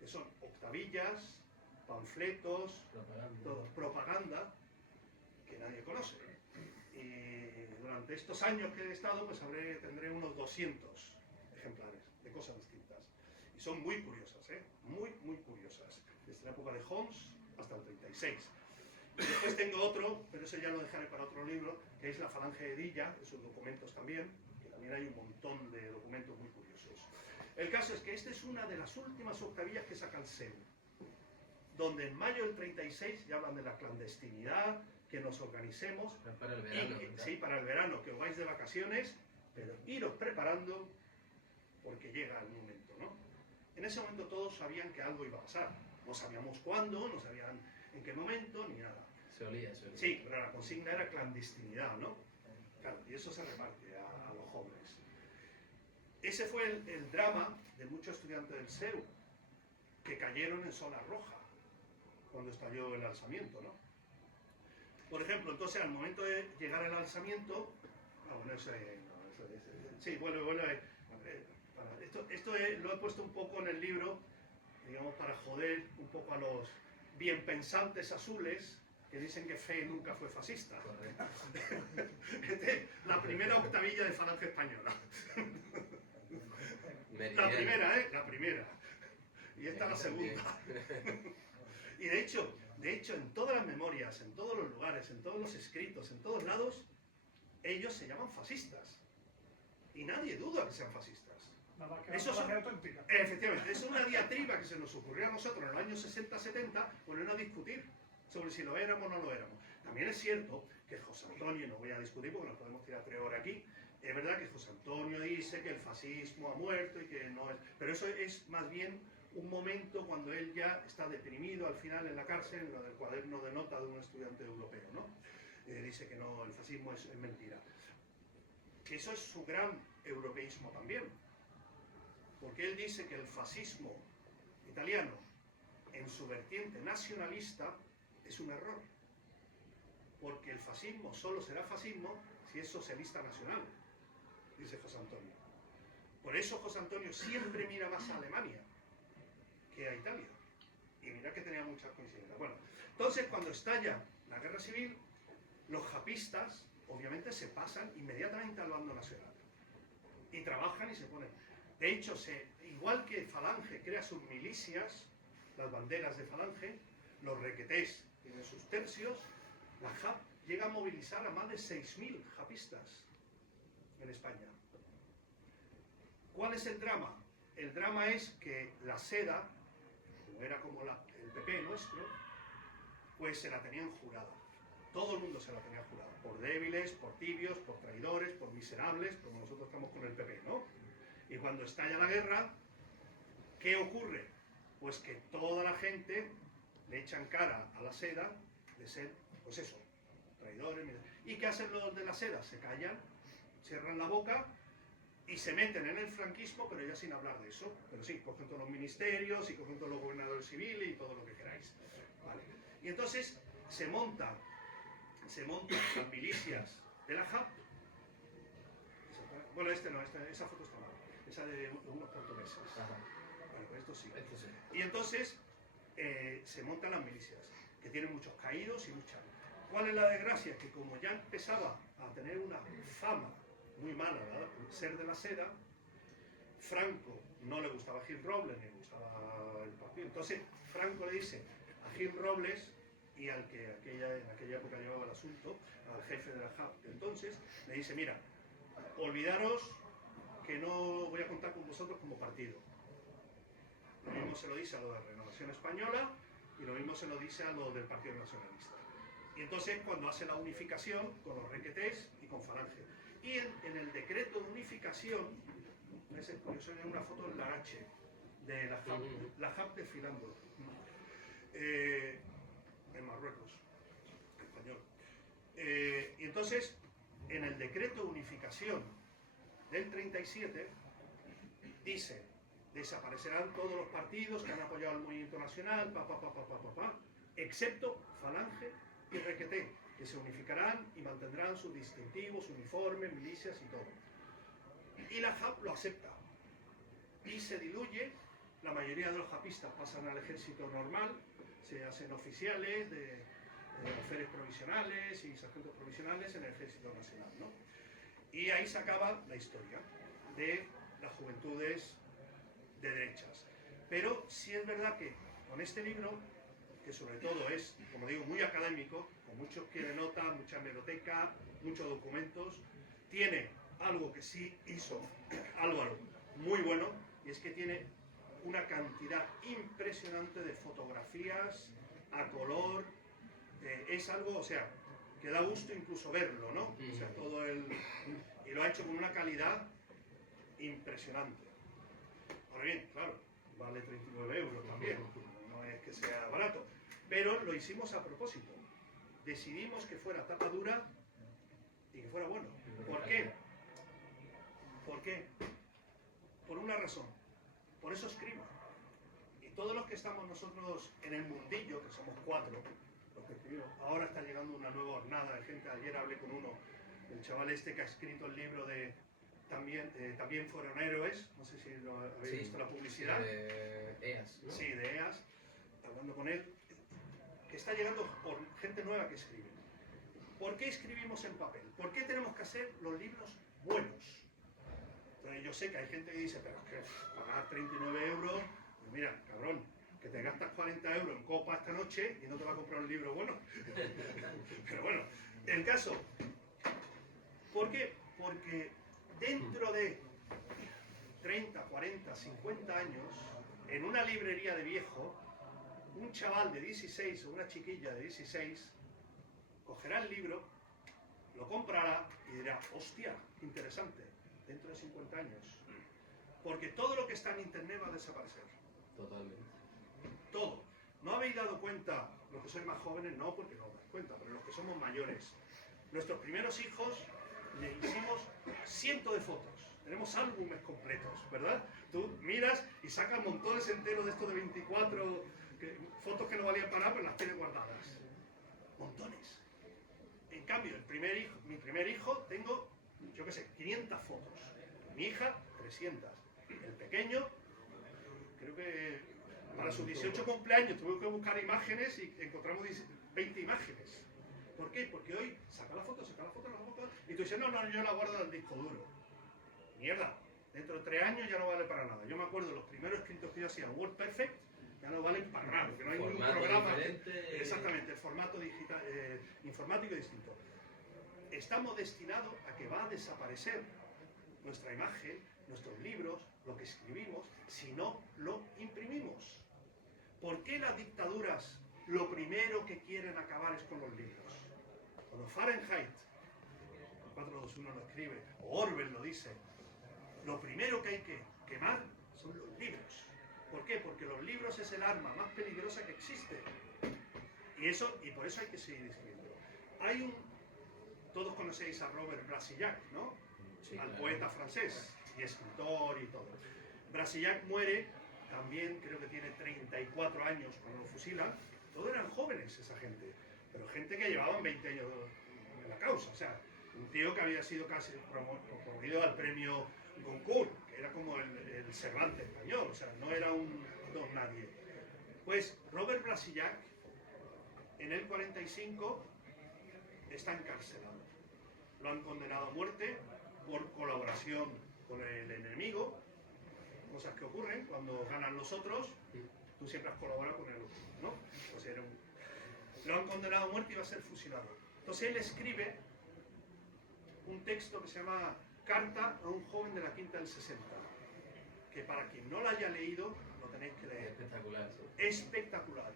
que son octavillas, panfletos, propaganda que nadie conoce. Y durante estos años que he estado, pues tendré unos 200 ejemplares de cosas distintas. Y son muy curiosas, muy, muy curiosas. Desde la época de Homs hasta el 36. Y después tengo otro, pero ese ya lo dejaré para otro libro, que es la Falange Edilla, de sus documentos también, que también hay un montón de documentos muy curiosos. El caso es que esta es una de las últimas octavillas que saca el SEU, donde en mayo del 36 ya hablan de la clandestinidad, que nos organicemos. Para el verano, sí, para el verano, que os vais de vacaciones, pero iros preparando porque llega el momento, ¿no? En ese momento todos sabían que algo iba a pasar. No sabíamos cuándo, no sabían en qué momento, ni nada. Se olía. Sí, pero la consigna era clandestinidad, ¿no? Claro, y eso se reparte a los jóvenes. Ese fue el drama de muchos estudiantes del SEU, que cayeron en zona roja cuando estalló el alzamiento, ¿no? Por ejemplo, entonces al momento de llegar al alzamiento, esto lo he puesto un poco en el libro, digamos, para joder un poco a los bienpensantes azules que dicen que Fe nunca fue fascista. La primera octavilla de Falange Española. La primera, la primera. Y esta la segunda. Y de hecho, en todas las memorias, en todos los lugares, en todos los escritos, en todos lados, ellos se llaman fascistas. Y nadie duda que sean fascistas. Nada más que Eso la son- auténtica. Efectivamente, es una diatriba que se nos ocurrió a nosotros en los años 60-70, ponernos a discutir sobre si lo éramos o no lo éramos. También es cierto que José Antonio, no voy a discutir porque nos podemos tirar 3 horas aquí, es verdad que José Antonio dice que el fascismo ha muerto y que no es... Pero eso es más bien un momento cuando él ya está deprimido al final en la cárcel, en lo del cuaderno de nota de un estudiante europeo, ¿no? Dice que no, el fascismo es mentira. Que eso es su gran europeísmo también. Porque él dice que el fascismo italiano, en su vertiente nacionalista, es un error. Porque el fascismo solo será fascismo si es socialista nacional, dice José Antonio. Por eso José Antonio siempre mira más a Alemania que a Italia. Y mira que tenía muchas coincidencias. Bueno, entonces cuando estalla la guerra civil, los japistas obviamente se pasan inmediatamente al bando nacional. Y trabajan y se ponen. De hecho, igual que Falange crea sus milicias, las banderas de Falange, los requetés tienen sus tercios, la JAP llega a movilizar a más de 6.000 japistas en España. ¿Cuál es el drama? El drama es que la SEDA, como era como el PP nuestro, pues se la tenían jurada. Todo el mundo se la tenía jurada. Por débiles, por tibios, por traidores, por miserables, como nosotros estamos con el PP, ¿no? Y cuando estalla la guerra, ¿qué ocurre? Pues que toda la gente le echan cara a la SEDA de ser, pues eso, traidores. ¿Y qué hacen los de la SEDA? Se callan, cierran la boca y se meten en el franquismo, pero ya sin hablar de eso. Pero sí, cogen todos los ministerios y cogen todos los gobernadores civiles y todo lo que queráis. ¿Vale? Y entonces se montan las milicias de la JAP. Bueno, esa foto está mal. Esa de unos portugueses. Bueno, esto sí. Y entonces se montan las milicias, que tienen muchos caídos y luchan. ¿Cuál es la desgracia? Que como ya empezaba a tener una fama muy mala, ¿verdad? Ser de la SEDA, Franco no le gustaba a Gil Robles, ni le gustaba el partido. Entonces Franco le dice a Gil Robles y al que en aquella época llevaba el asunto, al jefe de la JAP de entonces, le dice, mira, olvidaros que no voy a contar con vosotros como partido. Lo mismo se lo dice a los de Renovación Española y lo mismo se lo dice a los del Partido Nacionalista. Y entonces cuando hace la unificación con los requetés y con Falange. Y en el decreto de unificación, es curioso, hay una foto en Larache de la JAP desfilando en Marruecos, español. Y entonces, en el decreto de unificación del 37, dice, desaparecerán todos los partidos que han apoyado el movimiento nacional, excepto Falange y Requeté, que se unificarán y mantendrán sus distintivos, uniformes, milicias y todo. Y la JAP lo acepta. Y se diluye, la mayoría de los japistas pasan al ejército normal, se hacen oficiales de alférez provisionales y sargentos provisionales en el ejército nacional, ¿no? Y ahí se acaba la historia de las juventudes de derechas. Pero sí es verdad que con este libro, que sobre todo es, como digo, muy académico, con muchos pie de nota, mucha hemeroteca, muchos documentos, tiene algo que sí hizo Álvaro muy bueno, y es que tiene una cantidad impresionante de fotografías a color, es algo, o sea, que da gusto incluso verlo, ¿no? O sea, todo el... Y lo ha hecho con una calidad impresionante. Ahora bien, claro, vale 39 euros también, no es que sea barato, pero lo hicimos a propósito. Decidimos que fuera tapa dura y que fuera bueno. ¿Por qué? ¿Por qué? Por una razón. Por eso escribo. Y todos los que estamos nosotros en el mundillo, que somos 4, los que escribimos, ahora está llegando una nueva hornada de gente. Ayer hablé con uno, el chaval este que ha escrito el libro de También fueron héroes, no sé si lo habéis visto la publicidad. De EAS, ¿no? Sí, de EAS, hablando con él, que está llegando por gente nueva que escribe. ¿Por qué escribimos en papel? ¿Por qué tenemos que hacer los libros buenos? Entonces, yo sé que hay gente que dice, pero es que pagar 39 euros, pues mira, cabrón, que te gastas 40 euros en copa esta noche y no te va a comprar un libro bueno. Pero bueno, el caso, ¿por qué? Porque dentro de 30, 40, 50 años, en una librería de viejo, un chaval de 16 o una chiquilla de 16 cogerá el libro, lo comprará y dirá, hostia, qué interesante, dentro de 50 años. Porque todo lo que está en internet va a desaparecer. Totalmente. Todo. ¿No habéis dado cuenta, los que sois más jóvenes, no porque no os dais cuenta, pero los que somos mayores, nuestros primeros hijos le hicimos cientos de fotos, tenemos álbumes completos, ¿verdad? Tú miras y sacas montones enteros de estos de 24 fotos que no valían para nada, pero las tienes guardadas. Montones. En cambio, mi primer hijo, tengo, yo qué sé, 500 fotos. Mi hija, 300. El pequeño, creo que para sus 18 cumpleaños tuve que buscar imágenes y encontramos 20 imágenes. ¿Por qué? Porque hoy saca la foto, y tú dices, no, yo la guardo en el disco duro. Mierda, dentro de 3 años ya no vale para nada. Yo me acuerdo de los primeros escritos que yo hacía en WordPerfect, ya no valen para nada, porque no hay ningún programa. Exactamente, el formato digital, informático es distinto. Estamos destinados a que va a desaparecer nuestra imagen, nuestros libros, lo que escribimos, si no lo imprimimos. ¿Por qué las dictaduras lo primero que quieren acabar es con los libros? Cuando Fahrenheit 421 lo escribe, o Orwell lo dice, lo primero que hay que quemar son los libros. ¿Por qué? Porque los libros es el arma más peligrosa que existe. Y por eso hay que seguir escribiendo. Todos conocéis a Robert Brasillach, ¿no? Sí, al claro. poeta francés y escritor y todo. Brasillach muere, también creo que tiene 34 años cuando lo fusilan. Todos eran jóvenes esa gente, pero gente que llevaban 20 años en la causa. O sea, un tío que había sido casi promovido al premio Goncourt, que era como el Cervantes español, o sea, no era un don nadie. Pues Robert Brasillach, en el 45, está encarcelado. Lo han condenado a muerte por colaboración con el enemigo, cosas que ocurren cuando ganan los otros, tú siempre has colaborado con el otro, ¿no? Pues lo han condenado a muerte y va a ser fusilado. Entonces él escribe un texto que se llama Carta a un joven de la Quinta del 60, que para quien no lo haya leído, lo tenéis que leer. Espectacular, sí. Espectacular.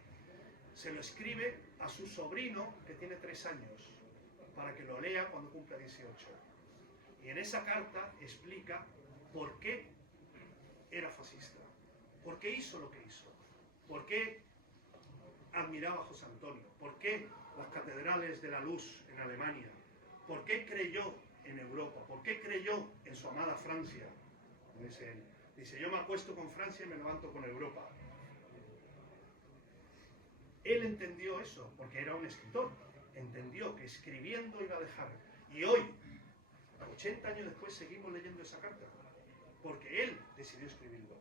Se lo escribe a su sobrino, que tiene 3 años, para que lo lea cuando cumpla 18. Y en esa carta explica por qué era fascista, por qué hizo lo que hizo, por qué admiraba a José Antonio, por qué las catedrales de la luz en Alemania, por qué creyó en Europa, por qué creyó en su amada Francia. Dice, yo me acuesto con Francia y me levanto con Europa. Él entendió eso, porque era un escritor, entendió que escribiendo iba a dejar. Y hoy, 80 años después, seguimos leyendo esa carta, porque él decidió escribirlo.